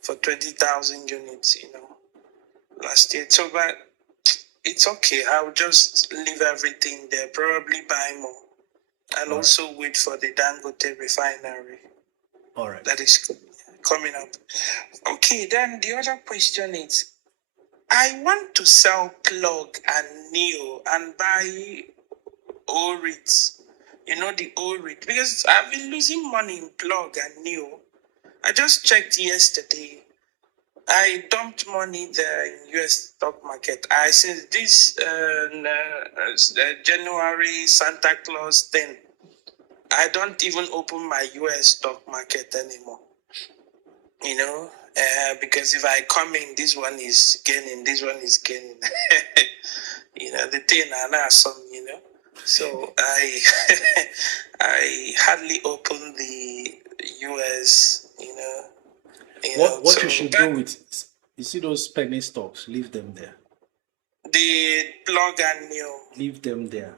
for 20,000 units, last year. So, but it's okay. I'll just leave everything there, probably buy more, and also wait for the Dangote refinery. All right. That is coming up. Okay, then the other question is, I want to sell plug and neo and buy ORITs. The ORIT, because I've been losing money in plug and neo. I just checked yesterday. I dumped money there in US stock market. Since this January Santa Claus thing, I don't even open my US stock market anymore. Because if I come in, this one is gaining, this one is gaining. The thing and awesome, So I hardly open the US, What you should do with, you see those penny stocks, leave them there. The plug and neo. Leave them there.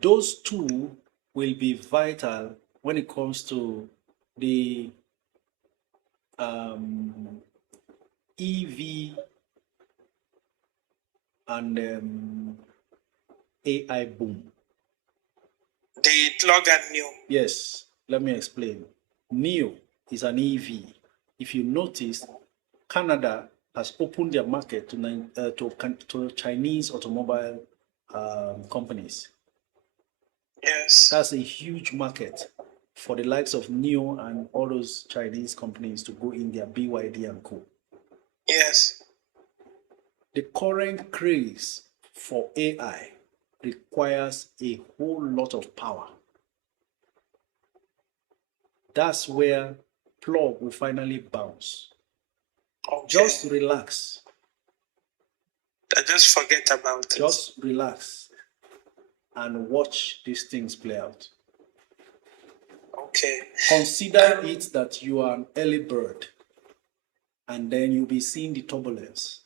Those two will be vital when it comes to the EV and AI boom. The plug and neo. Yes, let me explain. Neo is an EV. If you notice, Canada has opened their market to Chinese automobile companies. Yes. That's a huge market for the likes of Neo and all those Chinese companies to go in there, BYD and co. Yes. The current craze for AI requires a whole lot of power. That's where plug will finally bounce. Okay. Just relax. Just forget about it. Just relax and watch these things play out. Okay. Consider it that you are an early bird, and then you'll be seeing the turbulence.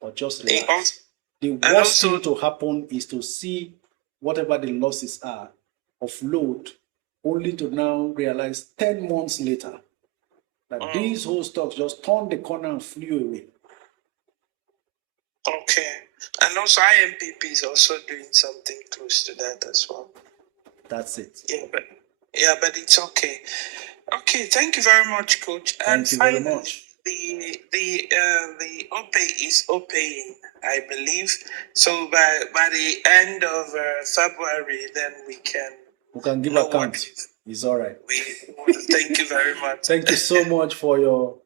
But just relax. The worst thing to happen is to see whatever the losses are, offload, only to now realize 10 months later that these whole stocks just turned the corner and flew away. Okay. And also IMPP is also doing something close to that as well. That's it. Yeah, but it's okay. Okay, thank you very much, Coach. Thank you very much. The OPay is OPaying, I believe. So by the end of February, then we can give account. It's all right. Thank you very much. Thank you so much for your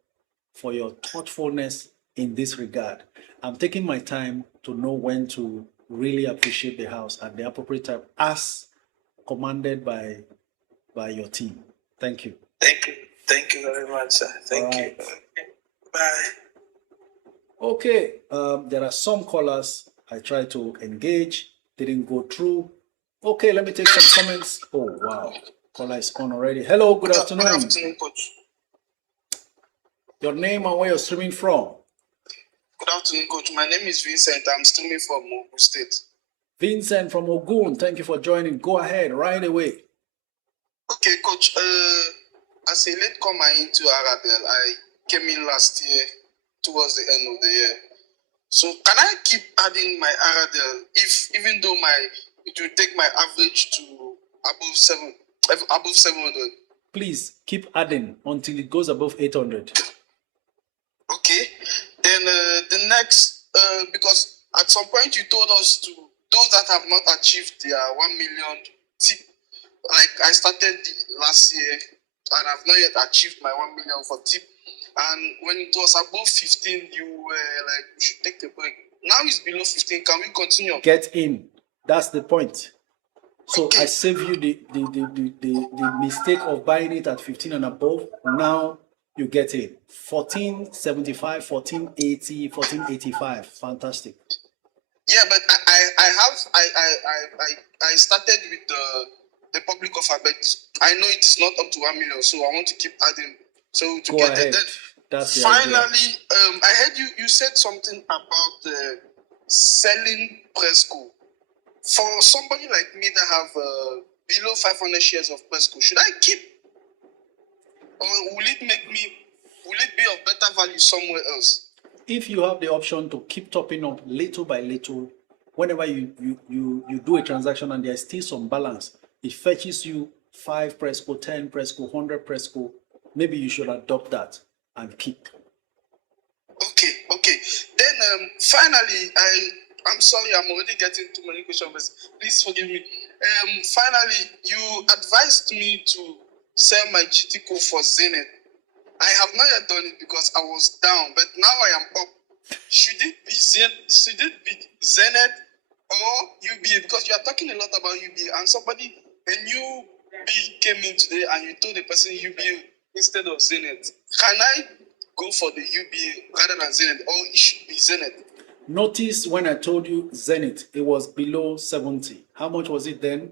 thoughtfulness in this regard. I'm taking my time to know when to really appreciate the house at the appropriate time as commanded by your team. Thank you. Thank you. Thank you very much, sir. Thank you. Bye. Okay, there are some callers I tried to engage, didn't go through. Okay, let me take some comments. Oh, wow. Caller is on already. Hello, good afternoon. Good afternoon, Coach. Your name and where you're streaming from? Good afternoon, Coach. My name is Vincent. I'm streaming from Ogun State. Vincent from Ogun, thank you for joining. Go ahead, right away. Okay, Coach. As a latecomer into Arabelle, I came in last year towards the end of the year. So can I keep adding my Arabelle even though it will take my average to above 700? Please keep adding until it goes above 800. Okay. Then the next, because at some point you told us to those that have not achieved their 1 million tip. Like I started last year and I've not yet achieved my 1 million for tip. And when it was above 15, you were like, we should take a break. Now it's below 15. Can we continue? Get in. That's the point. So okay. I save you the mistake of buying it at 15 and above. Now you get it. 1475, 1480, 1485. Fantastic. Yeah, but I started with the public offer, but I know it is not up to 1 million, so I want to keep adding. So to go get ahead. it. That's finally, I heard you said something about selling Presco. For somebody like me that have below 500 shares of Presco, should I keep, or will it be of better value somewhere else? If you have the option to keep topping up little by little, whenever you do a transaction and there's still some balance, it fetches you 5 Presco, 10 Presco, 100 Presco. Maybe you should adopt that and keep. Okay. Then finally, I'm sorry, I'm already getting too many questions, but please forgive me. Finally, you advised me to sell my GTCO for Zenith. I have not yet done it because I was down, but now I am up. Should it be Zenith or UBA? Because you are talking a lot about UBA, and a new B came in today, and you told the person UBA instead of Zenith. Can I go for the UBA rather than Zenith, or it should be Zenith? Notice when I told you Zenith, it was below 70. How much was it then?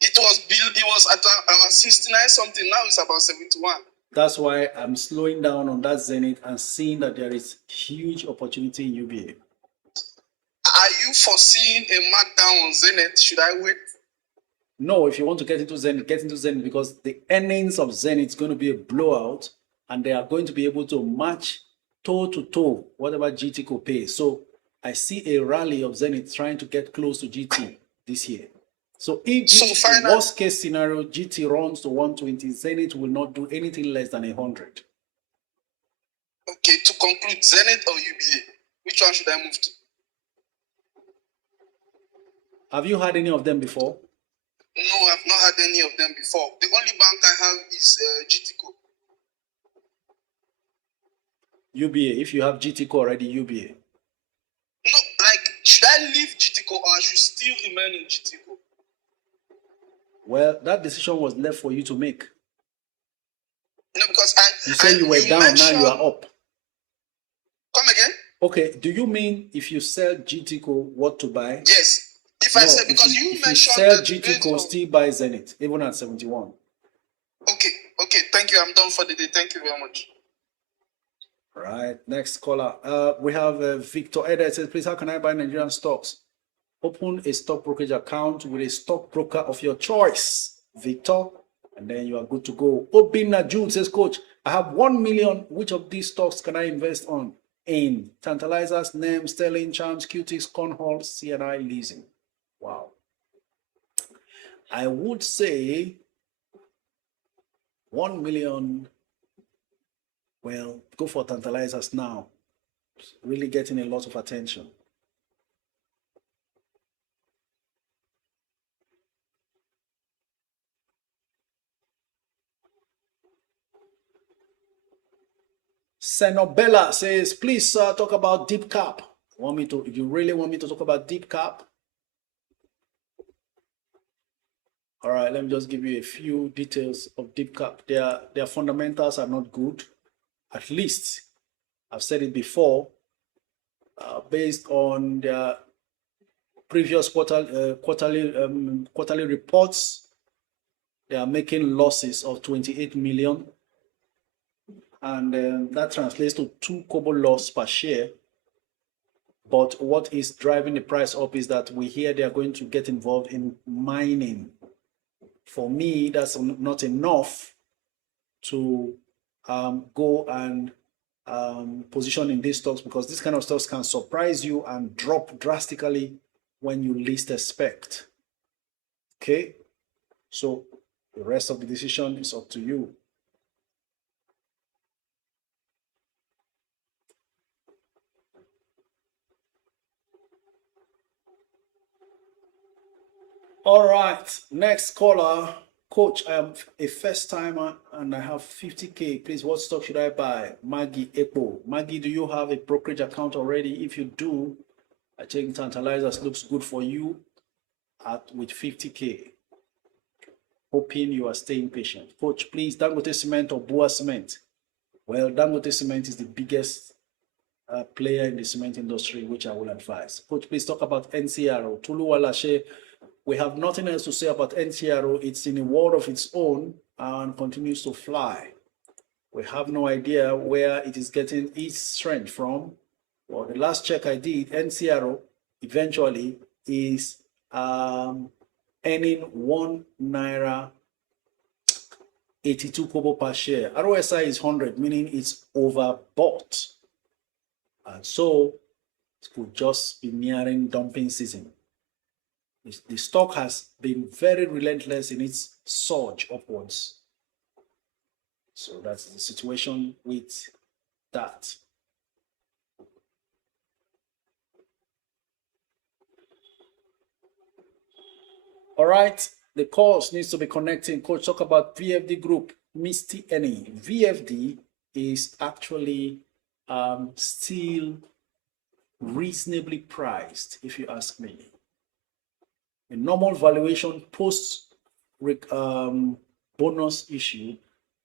It was at around 69 something. Now it's about 71. That's why I'm slowing down on that Zenith and seeing that there is huge opportunity in UBA. Are you foreseeing a markdown on Zenith? Should I wait? No, if you want to get into Zenith because the earnings of Zenith is going to be a blowout and they are going to be able to match toe to toe whatever GT pays. So I see a rally of Zenith trying to get close to GT this year. So if this worst case scenario, GT runs to 120, Zenith will not do anything less than 100. Okay, to conclude, Zenith or UBA, which one should I move to? Have you had any of them before? No, I've not had any of them before. The only bank I have is GTCO. UBA, if you have GTCO already, UBA. No, like, should I leave GTCO or I should still remain in GTCO? Well, that decision was left for you to make. No, because you said you were down, now you are up. Come again? Okay, do you mean if you sell GTCO, what to buy? Yes. If I sell, because you mentioned if you sell GTCO, still buy Zenith, even at 71. Okay, thank you. I'm done for the day. Thank you very much. Right, next caller. We have Victor Eder. Says, please, how can I buy Nigerian stocks? Open a stock brokerage account with a stockbroker of your choice, Victor, and then you are good to go. Obina Jude says, Coach, I have 1 million. Which of these stocks can I invest on? In Tantalizers, NEM, Sterling, Charms, QTix, Cornhall, CNI Leasing. Wow. I would say 1 million. Well, go for Tantalizers now. It's really getting a lot of attention. Senobella says, please talk about deep cap. If you really want me to talk about deep cap? All right, let me just give you a few details of deep cap. Their fundamentals are not good. At least, I've said it before, based on their previous quarterly reports, they are making losses of 28 million. And that translates to 2 kobo loss per share. But what is driving the price up is that we hear they are going to get involved in mining. For me, that's not enough to go and position in these stocks, because this kind of stocks can surprise you and drop drastically when you least expect. Okay, so the rest of the decision is up to you. All right, next caller. Coach, I am a first timer and I have 50K. Please, what stock should I buy? Maggie Epo. Maggie, do you have a brokerage account already? If you do, I think Tantalizers looks good for you with 50K. Hoping you are staying patient. Coach, please, Dangote Cement or Bua Cement? Well, Dangote Cement is the biggest player in the cement industry, which I will advise. Coach, please talk about NCRO. Tulu Walashe. We have nothing else to say about NCRO. It's in a world of its own and continues to fly. We have no idea where it is getting its strength from. Well, the last check I did, NCRO eventually is earning 1 naira 82 kobo per share. ROSI is 100, meaning it's overbought. And so it could just be nearing dumping season. The stock has been very relentless in its surge upwards. So that's the situation with that. All right, the calls needs to be connecting. Coach, talk about VFD Group, Misty Any. VFD is actually still reasonably priced, if you ask me. A normal valuation post bonus issue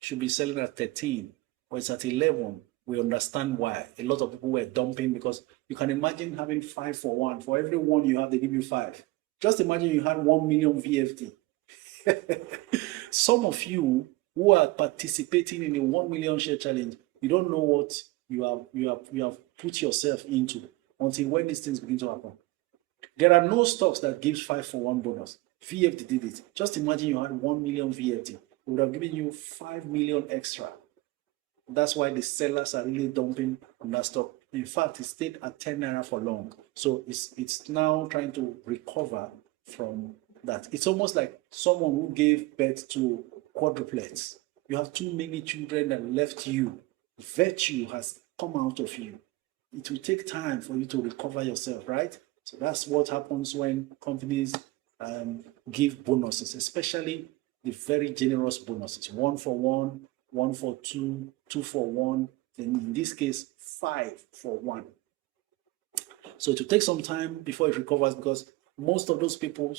should be selling at 13, or it's at 11. We understand why. A lot of people were dumping, because you can imagine having 5 for 1. For every 1 you have, they give you 5. Just imagine you had 1 million VFD. Some of you who are participating in a 1 million share challenge, you don't know what you have put yourself into until when these things begin to happen. There are no stocks that gives 5 for 1 bonus. VFD did it. Just imagine you had 1 million VFD. It would have given you 5 million extra. That's why the sellers are really dumping on that stock. In fact, it stayed at 10 naira for long. So it's now trying to recover from that. It's almost like someone who gave birth to quadruplets. You have too many children that left you. Virtue has come out of you. It will take time for you to recover yourself, right? So that's what happens when companies give bonuses, especially the very generous bonuses. 1 for 1, 1 for 2, 2 for 1, then in this case, 5 for 1. So it will take some time before it recovers, because most of those people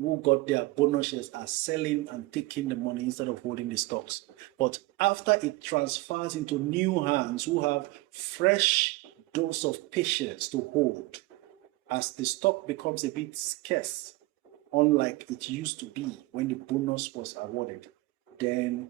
who got their bonus shares are selling and taking the money instead of holding the stocks. But after it transfers into new hands who have fresh dose of patience to hold, as the stock becomes a bit scarce, unlike it used to be when the bonus was awarded, then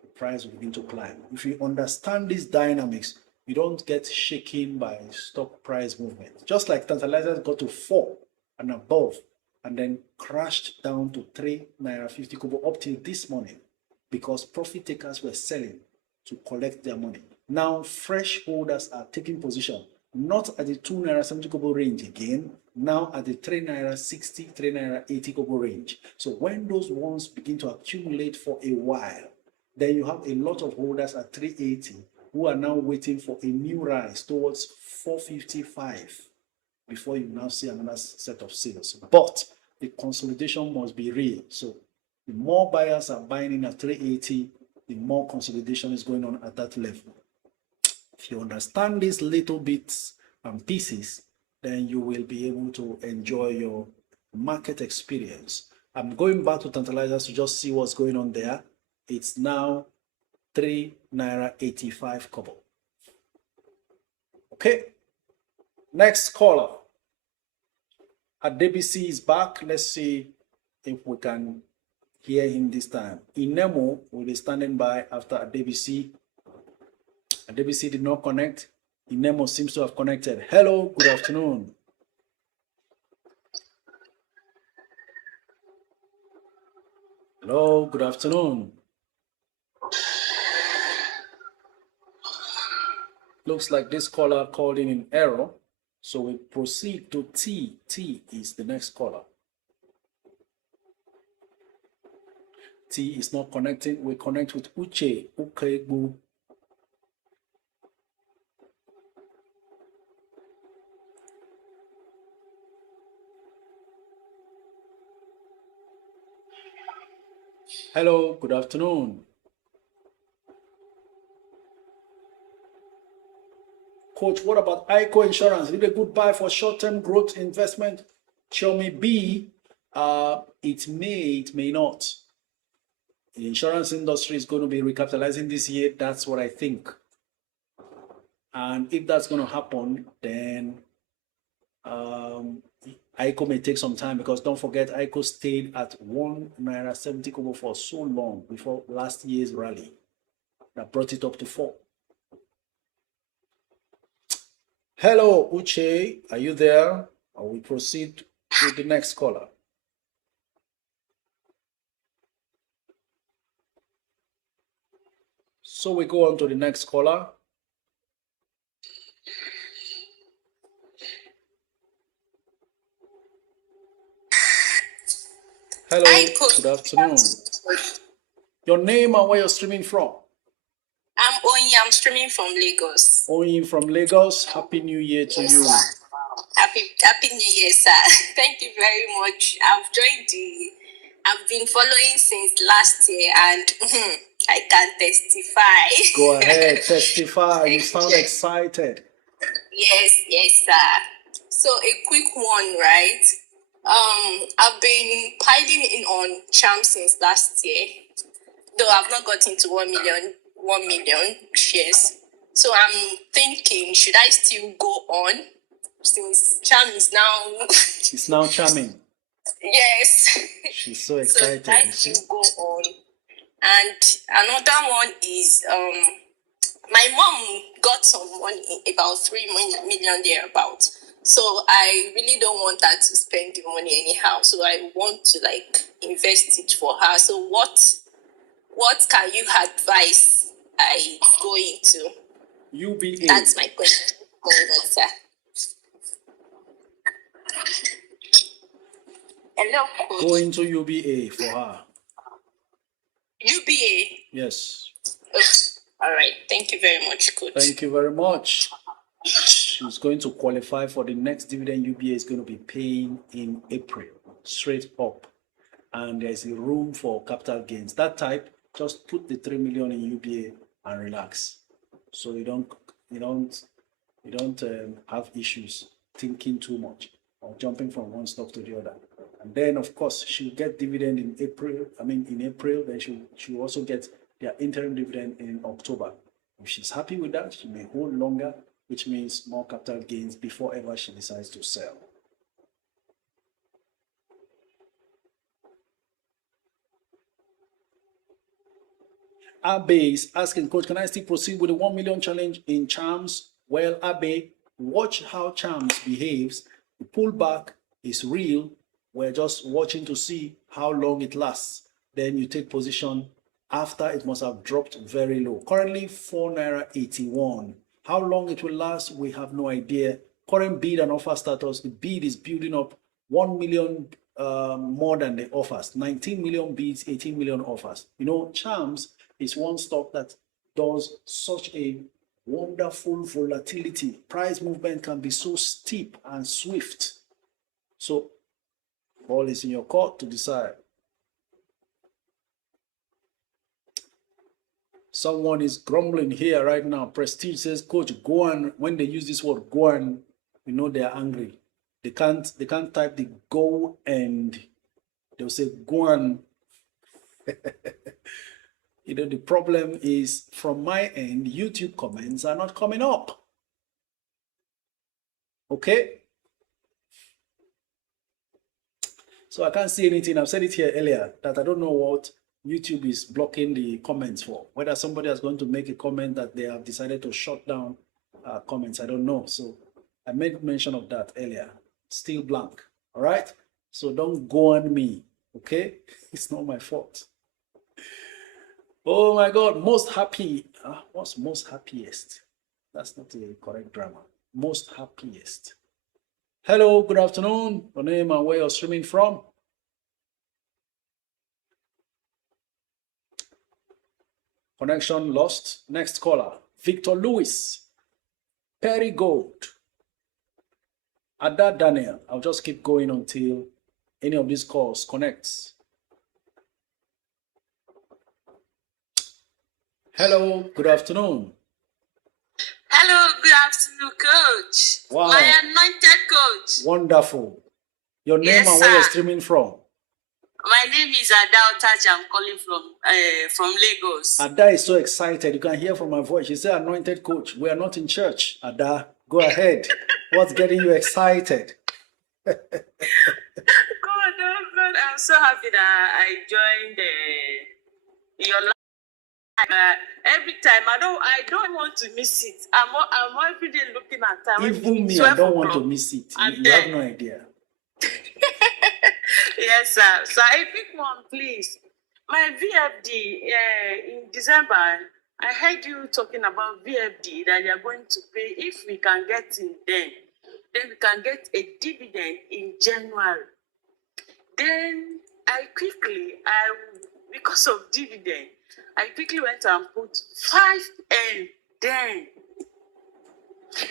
the price will begin to climb. If you understand these dynamics, you don't get shaken by stock price movement. Just like Tantalizers got to 4 and above, and then crashed down to 3 naira 50 kobo up till this morning, because profit takers were selling to collect their money. Now fresh holders are taking position, not at the 2 naira 70 kobo range again, now at the 3 naira 60, 3 naira 80 kobo range. So when those ones begin to accumulate for a while, then you have a lot of holders at 380 who are now waiting for a new rise towards 455 before you now see another set of sales. But the consolidation must be real. So the more buyers are buying in at 380, the more consolidation is going on at that level. If you understand these little bits and pieces, then you will be able to enjoy your market experience. I'm going back to Tantalizers to just see what's going on there. It's now 3 naira 85 kobo. Okay. Next caller. Adebisi is back. Let's see if we can hear him this time. Inemo will be standing by after Adebisi. Adebisi did not connect. Inemo seems to have connected. Hello, good afternoon. Hello, good afternoon. Looks like this caller called in error. So we proceed to T. T is the next caller. T is not connecting. We connect with Uche Ukegbu. Hello, good afternoon. Coach, what about ICO Insurance? Is it a good buy for short-term growth investment? Show me B. It may not. The insurance industry is going to be recapitalizing this year. That's what I think. And if that's going to happen, then ICO may take some time, because don't forget, ICO stayed at 1 naira 70 kobo for so long before last year's rally that brought it up to 4. Hello, Uche, are you there? Or we proceed to the next caller. So we go on to the next caller. Hello, good afternoon. Your name and where you're streaming from? I'm Onyi. I'm streaming from Lagos. Onyi from Lagos. Happy New Year to you. Happy New Year, sir. Thank you very much. I've been following since last year, and I can testify. Go ahead, testify. You sound excited. Yes, sir. So a quick one, right? I've been piling in on Charm since last year, though I've not gotten to 1 million shares. So I'm thinking, should I still go on since Charm is now? It's now charming. Yes. She's so excited. So should I still go on? And another one is my mom got some money, about 3 million thereabout. So I really don't want her to spend the money anyhow. So I want to invest it for her. So what can you advise I go into? UBA. That's my question. Sir. Hello. Go into UBA for her. UBA? Yes. Okay. All right. Thank you very much, Coach. Thank you very much. She's going to qualify for the next dividend UBA is going to be paying in April, straight up. And there's a room for capital gains. That type, just put the 3 million in UBA and relax. So you don't have issues thinking too much or jumping from one stock to the other. And then, of course, she'll get dividend in April. In April, then she'll also get their interim dividend in October. If she's happy with that, she may hold longer, which means more capital gains before ever she decides to sell. Abe is asking, Coach, can I still proceed with the 1 million challenge in Charms? Well, Abe, watch how Charms behaves. The pullback is real. We're just watching to see how long it lasts. Then you take position after it must have dropped very low. Currently 4 naira 81. How long it will last, we have no idea. Current bid and offer status, the bid is building up 1 million more than the offers. 19 million bids, 18 million offers. Charms is one stock that does such a wonderful volatility. Price movement can be so steep and swift. So, ball is in your court to decide. Someone is grumbling here right now. Prestige says, Coach, go on. When they use this word, go on, you know they are angry. They can't type the go and they'll say go on. You know, the problem is from my end, YouTube comments are not coming up. Okay? So I can't see anything. I've said it here earlier that I don't know what YouTube is blocking the comments for. Whether somebody is going to make a comment that they have decided to shut down comments, I don't know. So I made mention of that earlier. Still blank. All right? So don't go on me. Okay? It's not my fault. Oh my God, most happy. What's most happiest? That's not a correct grammar. Most happiest. Hello, good afternoon. Your name and where you're streaming from? Connection lost. Next caller, Victor Lewis, Perry Gold, Ada Daniel. I'll just keep going until any of these calls connects. Hello, good afternoon. Hello, good afternoon, Coach. Wow. My anointed coach. Wonderful. Your name Yes, and where you're sir. streaming from? My name is Ada Otachi. I'm calling from Lagos. Ada is so excited. You can hear from my voice. She said, anointed coach, we are not in church. Ada, go ahead. What's getting you excited? God, oh God, I'm so happy that I joined your live. Every time I don't want to miss it. I'm every day looking at time. Even me, I don't want to miss it. You have no idea. Yes, sir. So I pick one, please. My VFD in December, I heard you talking about VFD that you're going to pay. If we can get in then we can get a dividend in January. Then because of dividend, I quickly went and put 5M then.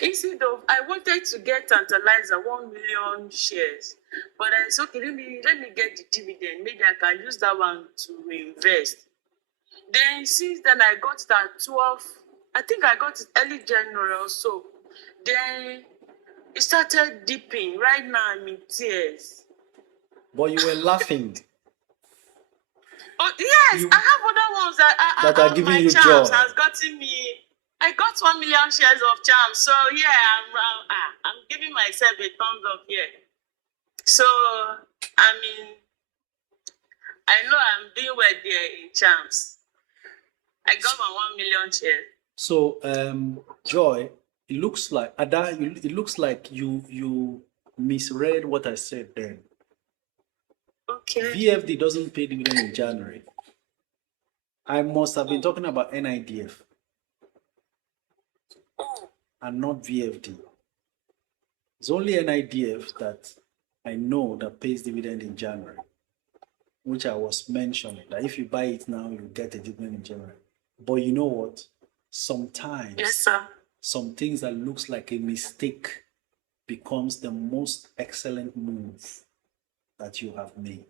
Instead of, I wanted to get Tantalizer 1 million shares, but I said, okay, let me get the dividend. Maybe I can use that one to invest. Then since then, I got it at 12. I think I got it early January or so. Then it started dipping. Right now, I'm in tears. But you were laughing. Oh yes, I have other ones that are giving you Charms joy. has gotten me. I got 1 million shares of Charms, so yeah, I'm giving myself a thumbs up here. So I mean, I know I'm doing well there in Charms. I got my 1 million shares. So Joy, it looks like Ada, it looks like you misread what I said then. Okay. VFD doesn't pay dividend in January. I must have been talking about NIDF and not VFD. It's only NIDF that I know that pays dividend in January, which I was mentioning that if you buy it now, you get a dividend in January. But you know what? Sometimes, yes, sir, some things that looks like a mistake becomes the most excellent move that you have made.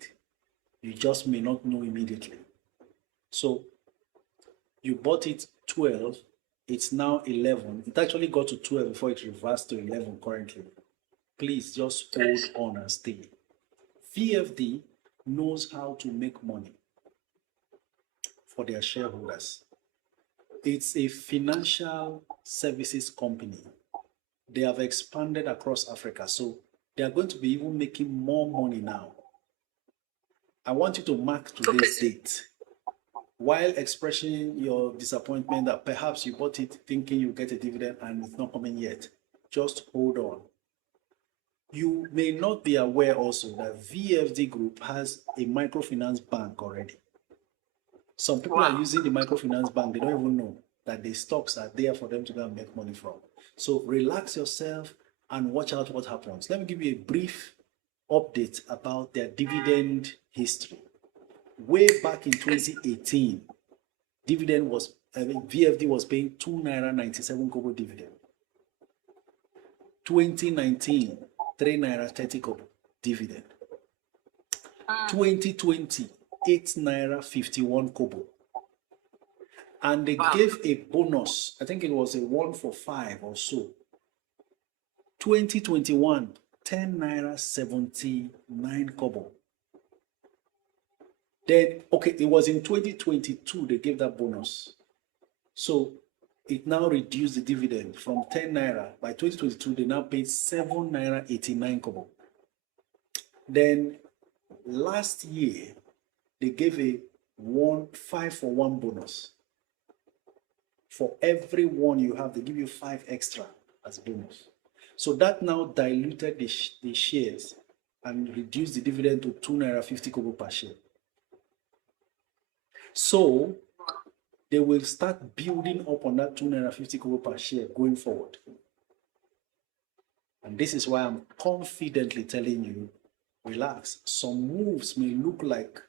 You just may not know immediately. So you bought it 12, it's now 11. It actually got to 12 before it reversed to 11 currently. Please just hold on and stay. VFD knows how to make money for their shareholders. It's a financial services company. They have expanded across Africa, so they are going to be even making more money now. I want you to mark today's date. While expressing your disappointment that perhaps you bought it thinking you get a dividend and it's not coming yet, just hold on. You may not be aware also that VFD Group has a microfinance bank already. Some people are using the microfinance bank, they don't even know that the stocks are there for them to go and make money from. So relax yourself and watch out what happens. Let me give you a brief update about their dividend history. Way back in 2018, VFD was paying 2.97 Kobo dividend. 2019, 3.30 Kobo dividend. 2020, 8.51 Kobo. And they gave a bonus. I think it was a 1 for 5 or so. 2021, 10 naira 79 kobo. Then, okay, it was in 2022 they gave that bonus. So it now reduced the dividend from 10 naira. By 2022, they now paid 7 naira 89 kobo. Then last year, they gave a 5 for 1 bonus. For every one you have, they give you 5 extra as bonus. So that now diluted the shares and reduced the dividend to 2 naira 50 kobo per share. So they will start building up on that 2 naira 50 kobo per share going forward. And this is why I'm confidently telling you, relax. Some moves may look like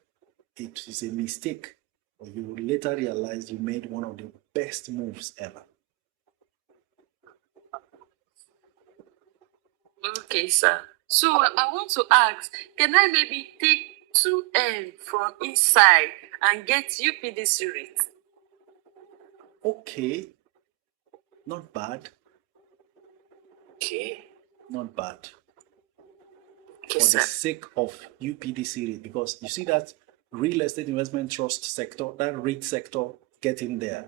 it is a mistake, but you will later realize you made one of the best moves ever. Okay, sir. So I want to ask, can I maybe take 2M from inside and get UPDC rate? Okay, not bad. Okay. Not bad. Okay, For sir. the sake of UPDC rate, because you see that real estate investment trust sector, that REIT sector, getting there.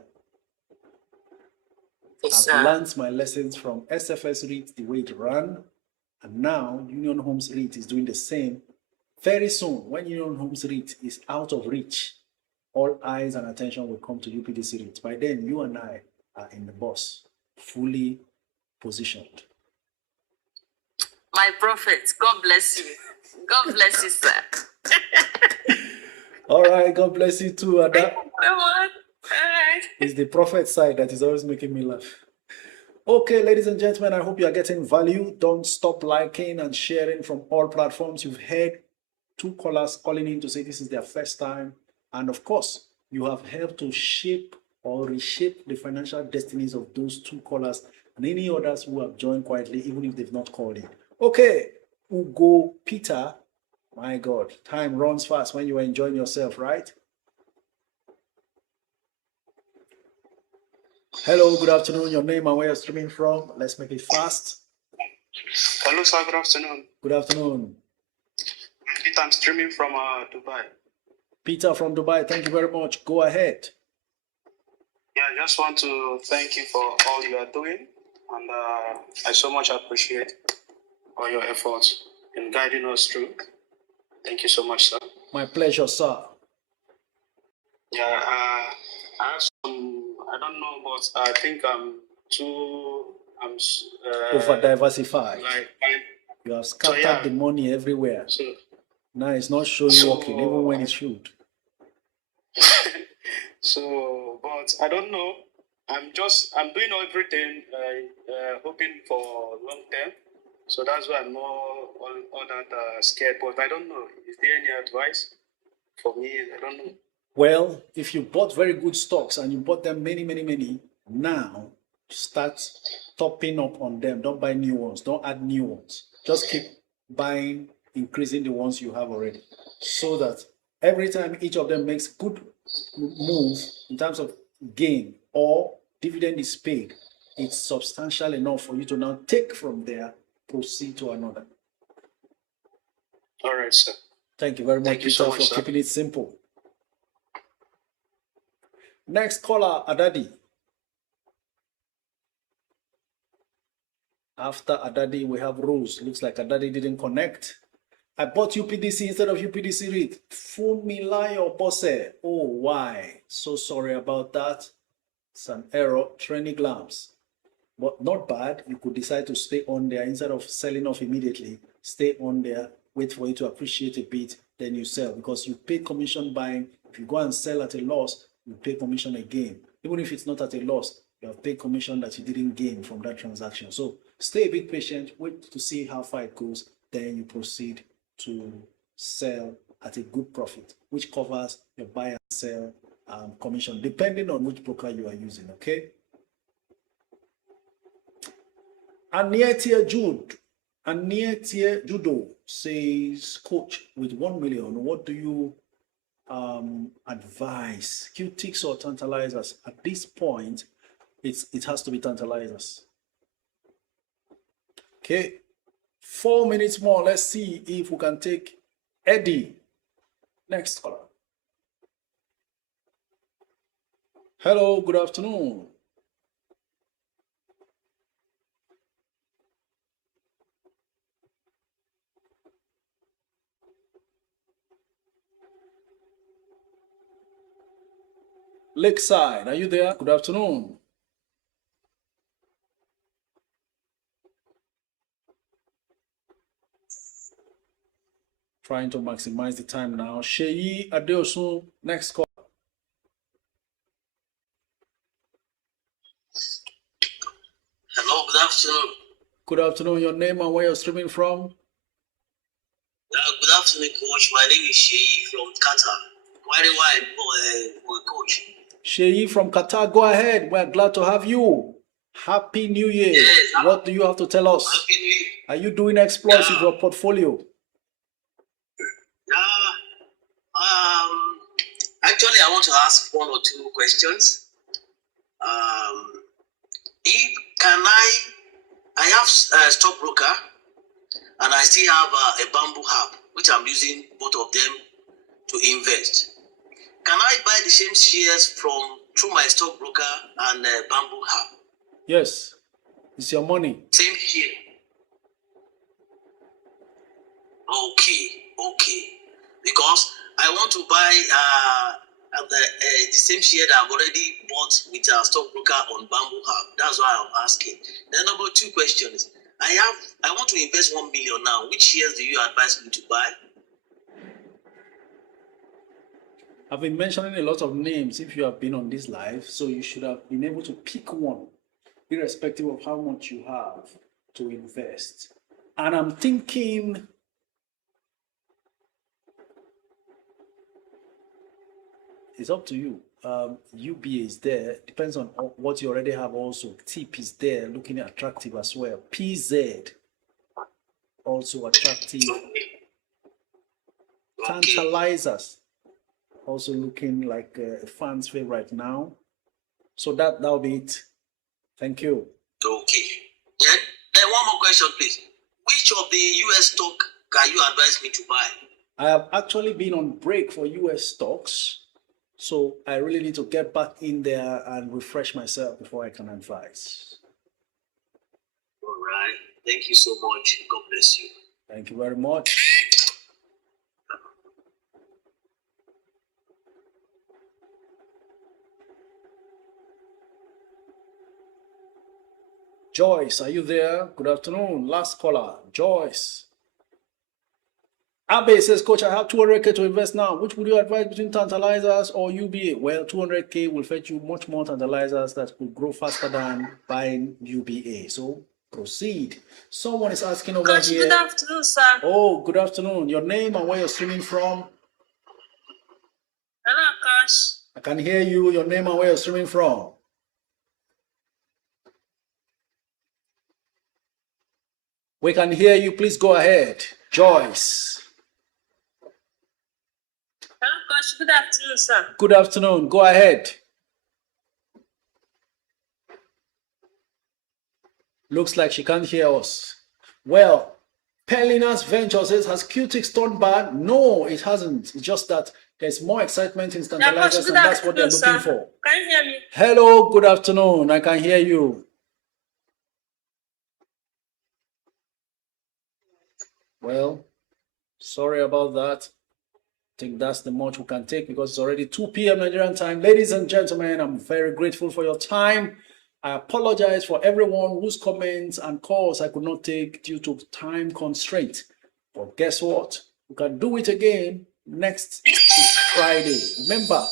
Yes, I've learned my lessons from SFS REIT, the way it ran, and now Union Homes REIT is doing the same. Very soon, when Union Homes REIT is out of reach, all eyes and attention will come to UPDC REIT. By then, you and I are in the bus, fully positioned. My prophet, God bless you. God bless you, sir. All right, God bless you too, Ada. All right. It's the prophet side that is always making me laugh. Okay, ladies and gentlemen, I hope you are getting value. Don't stop liking and sharing from all platforms. You've heard 2 callers calling in to say this is their first time. And of course, you have helped to shape or reshape the financial destinies of those 2 callers and any others who have joined quietly, even if they've not called in. Okay, Ugo Peter, my God, time runs fast when you are enjoying yourself, right? Hello, good afternoon. Your name and where you're streaming from. Let's make it fast. Hello, sir. Good afternoon. Good afternoon. Peter, I'm streaming from Dubai. Peter from Dubai, thank you very much. Go ahead. Yeah, I just want to thank you for all you are doing. And I so much appreciate all your efforts in guiding us through. Thank you so much, sir. My pleasure, sir. Yeah, I have some, I don't know, but I think I'm over diversified. Like, you have scattered the money everywhere. So, now it's not showing working, even when it should. So, but I don't know. I'm doing everything, hoping for long term. So that's why I'm more all that scared. But I don't know. Is there any advice for me? I don't know. Well, if you bought very good stocks and you bought them many, now start topping up on them. Don't buy new ones. Don't add new ones. Just keep buying, increasing the ones you have already. So that every time each of them makes good move in terms of gain or dividend is paid, it's substantial enough for you to now take from there, proceed to another. All right, sir. Thank you very much, Peter, so much, for keeping it simple. Next caller, Adadi. After Adadi, we have Rose. Looks like Adadi didn't connect. I bought UPDC instead of UPDC REIT. Fumilayo Bosse. Oh, why? So sorry about that. It's an error. Training glams. But not bad. You could decide to stay on there instead of selling off immediately. Stay on there. Wait for it to appreciate a bit. Then you sell. Because you pay commission buying. If you go and sell at a loss, you pay commission again. Even if it's not at a loss, you have paid commission that you didn't gain from that transaction. So stay a bit patient. Wait to see how far it goes. Then you proceed to sell at a good profit, which covers your buy and sell commission, depending on which broker you are using, okay? Anietia Judo says, Coach, with 1 million, what do you advise Q-tips or tantalizers. At this point, it has to be tantalizers. Okay, 4 minutes more. Let's see if we can take Eddie. Next caller. Hello, good afternoon. Lakeside, are you there? Good afternoon. Trying to maximize the time now. Sheyi Adeosun, next call. Hello, good afternoon. Good afternoon. Your name and where you're streaming from? Good afternoon, coach. My name is Sheyi from Qatar. Coach. Sheyi from Qatar, go ahead. We're glad to have you. Happy New Year. Yes, what do you have to tell us? Happy New Year. Are you doing exploits with your portfolio? Actually, I want to ask 1 or 2 questions. I have a stockbroker and I still have a bamboo hub, which I'm using both of them to invest. Can I buy the same shares through my stockbroker and bamboo hub? Yes, it's your money. Same share. Okay. Because I want to buy the same share that I've already bought with our stockbroker on bamboo hub. That's why I'm asking. Then number 2 questions. I want to invest 1 million now. Which shares do you advise me to buy? I've been mentioning a lot of names if you have been on this live, so you should have been able to pick one, irrespective of how much you have to invest. And I'm thinking it's up to you. UBA is there. Depends on what you already have also. TIP is there, looking attractive as well. PZ, also attractive. Tantalizers, also looking like a fan's favorite now. So that'll be it. Thank you. Okay. Then 1 more question, please. Which of the US stock can you advise me to buy? I have actually been on break for US stocks. So I really need to get back in there and refresh myself before I can advise. All right. Thank you so much. God bless you. Thank you very much. Joyce, are you there? Good afternoon. Last caller, Joyce. Abe says, Coach, I have 200K to invest now. Which would you advise between tantalizers or UBA? Well, 200K will fetch you much more tantalizers that will grow faster than buying UBA. So proceed. Someone is asking over Coach, here. good afternoon, sir. Oh, good afternoon. Your name and where you're streaming from? Hello, Coach. I can hear you. Your name and where you're streaming from? We can hear you. Please go ahead. Joyce. Hello, Coach. Good afternoon, sir. Good afternoon. Go ahead. Looks like she can't hear us. Well, Pelinas Venture says, has Q-Tix turned bad? No, it hasn't. It's just that there's more excitement in tantalizers, and that's what they're looking for. Can you hear me? Hello, good afternoon. I can hear you. Well, sorry about that. I think that's the much we can take because it's already 2 p.m. Nigerian time. Ladies and gentlemen, I'm very grateful for your time. I apologize for everyone whose comments and calls I could not take due to time constraint. But guess what? We can do it again next Friday. Remember,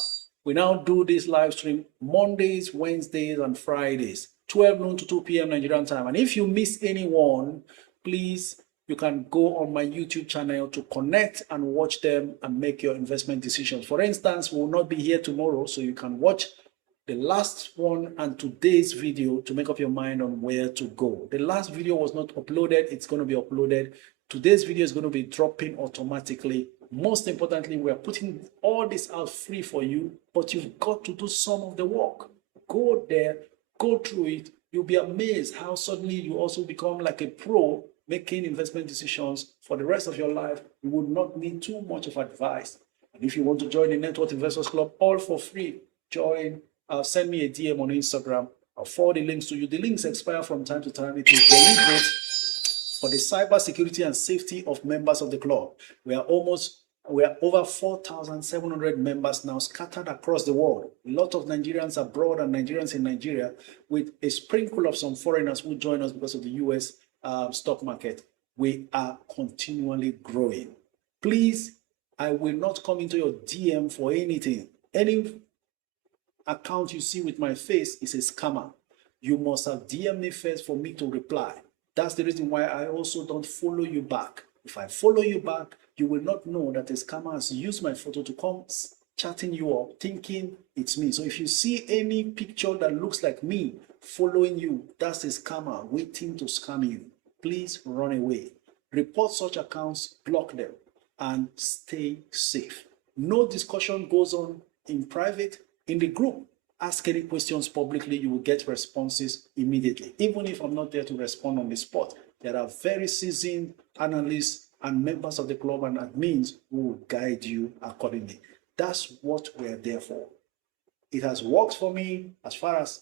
we now do this live stream Mondays, Wednesdays, and Fridays, 12 noon to 2 p.m. Nigerian time. And if you miss anyone, please, you can go on my YouTube channel to connect and watch them and make your investment decisions. For instance, we will not be here tomorrow, so you can watch the last one and today's video to make up your mind on where to go. The last video was not uploaded. It's going to be uploaded. Today's video is going to be dropping automatically Most importantly, we're putting all this out free for you, but you've got to do some of the work. Go there, go through it. You'll be amazed how suddenly you also become like a pro making investment decisions for the rest of your life. You would not need too much of advice. And if you want to join the Network Investors Club, all for free, join. Send me a DM on Instagram. I'll forward the links to you. The links expire from time to time. It is deliberate for the cyber security and safety of members of the club. We are over 4,700 members now scattered across the world. A lot of Nigerians abroad and Nigerians in Nigeria, with a sprinkle of some foreigners who join us because of the US stock market. We are continually growing. Please, I will not come into your DM for anything. Any account you see with my face is a scammer. You must have DM me first for me to reply. That's the reason why I also don't follow you back. If I follow you back, you will not know that a scammer has used my photo to come chatting you up, thinking it's me. So if you see any picture that looks like me following you, that's a scammer waiting to scam you. Please run away. Report such accounts, block them, and stay safe. No discussion goes on in private. In the group, ask any questions publicly, you will get responses immediately. Even if I'm not there to respond on the spot, there are very seasoned analysts and members of the club and admins who will guide you accordingly. That's what we're there for. It has worked for me as far as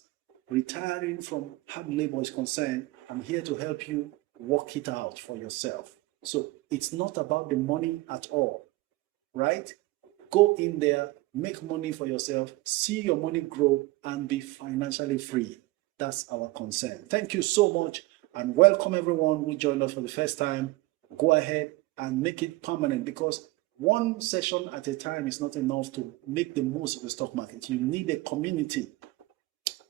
retiring from hard labor is concerned. I'm here to help you work it out for yourself. So it's not about the money at all, right? Go in there, make money for yourself, see your money grow, and be financially free. That's our concern. Thank you so much, and welcome everyone who joined us for the first time. Go ahead and make it permanent, because one session at a time is not enough to make the most of the stock market. You need a community.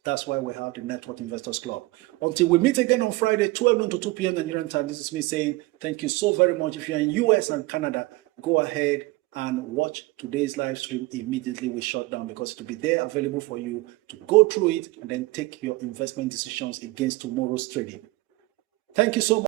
That's why we have the Network Investors Club. Until we meet again on Friday, 12 noon to 2 p.m. Nigerian time, this is me saying thank you so very much. If you're in US and Canada, go ahead and watch today's live stream immediately. We shut down, because it will be there available for you to go through it and then take your investment decisions against tomorrow's trading. Thank you so much.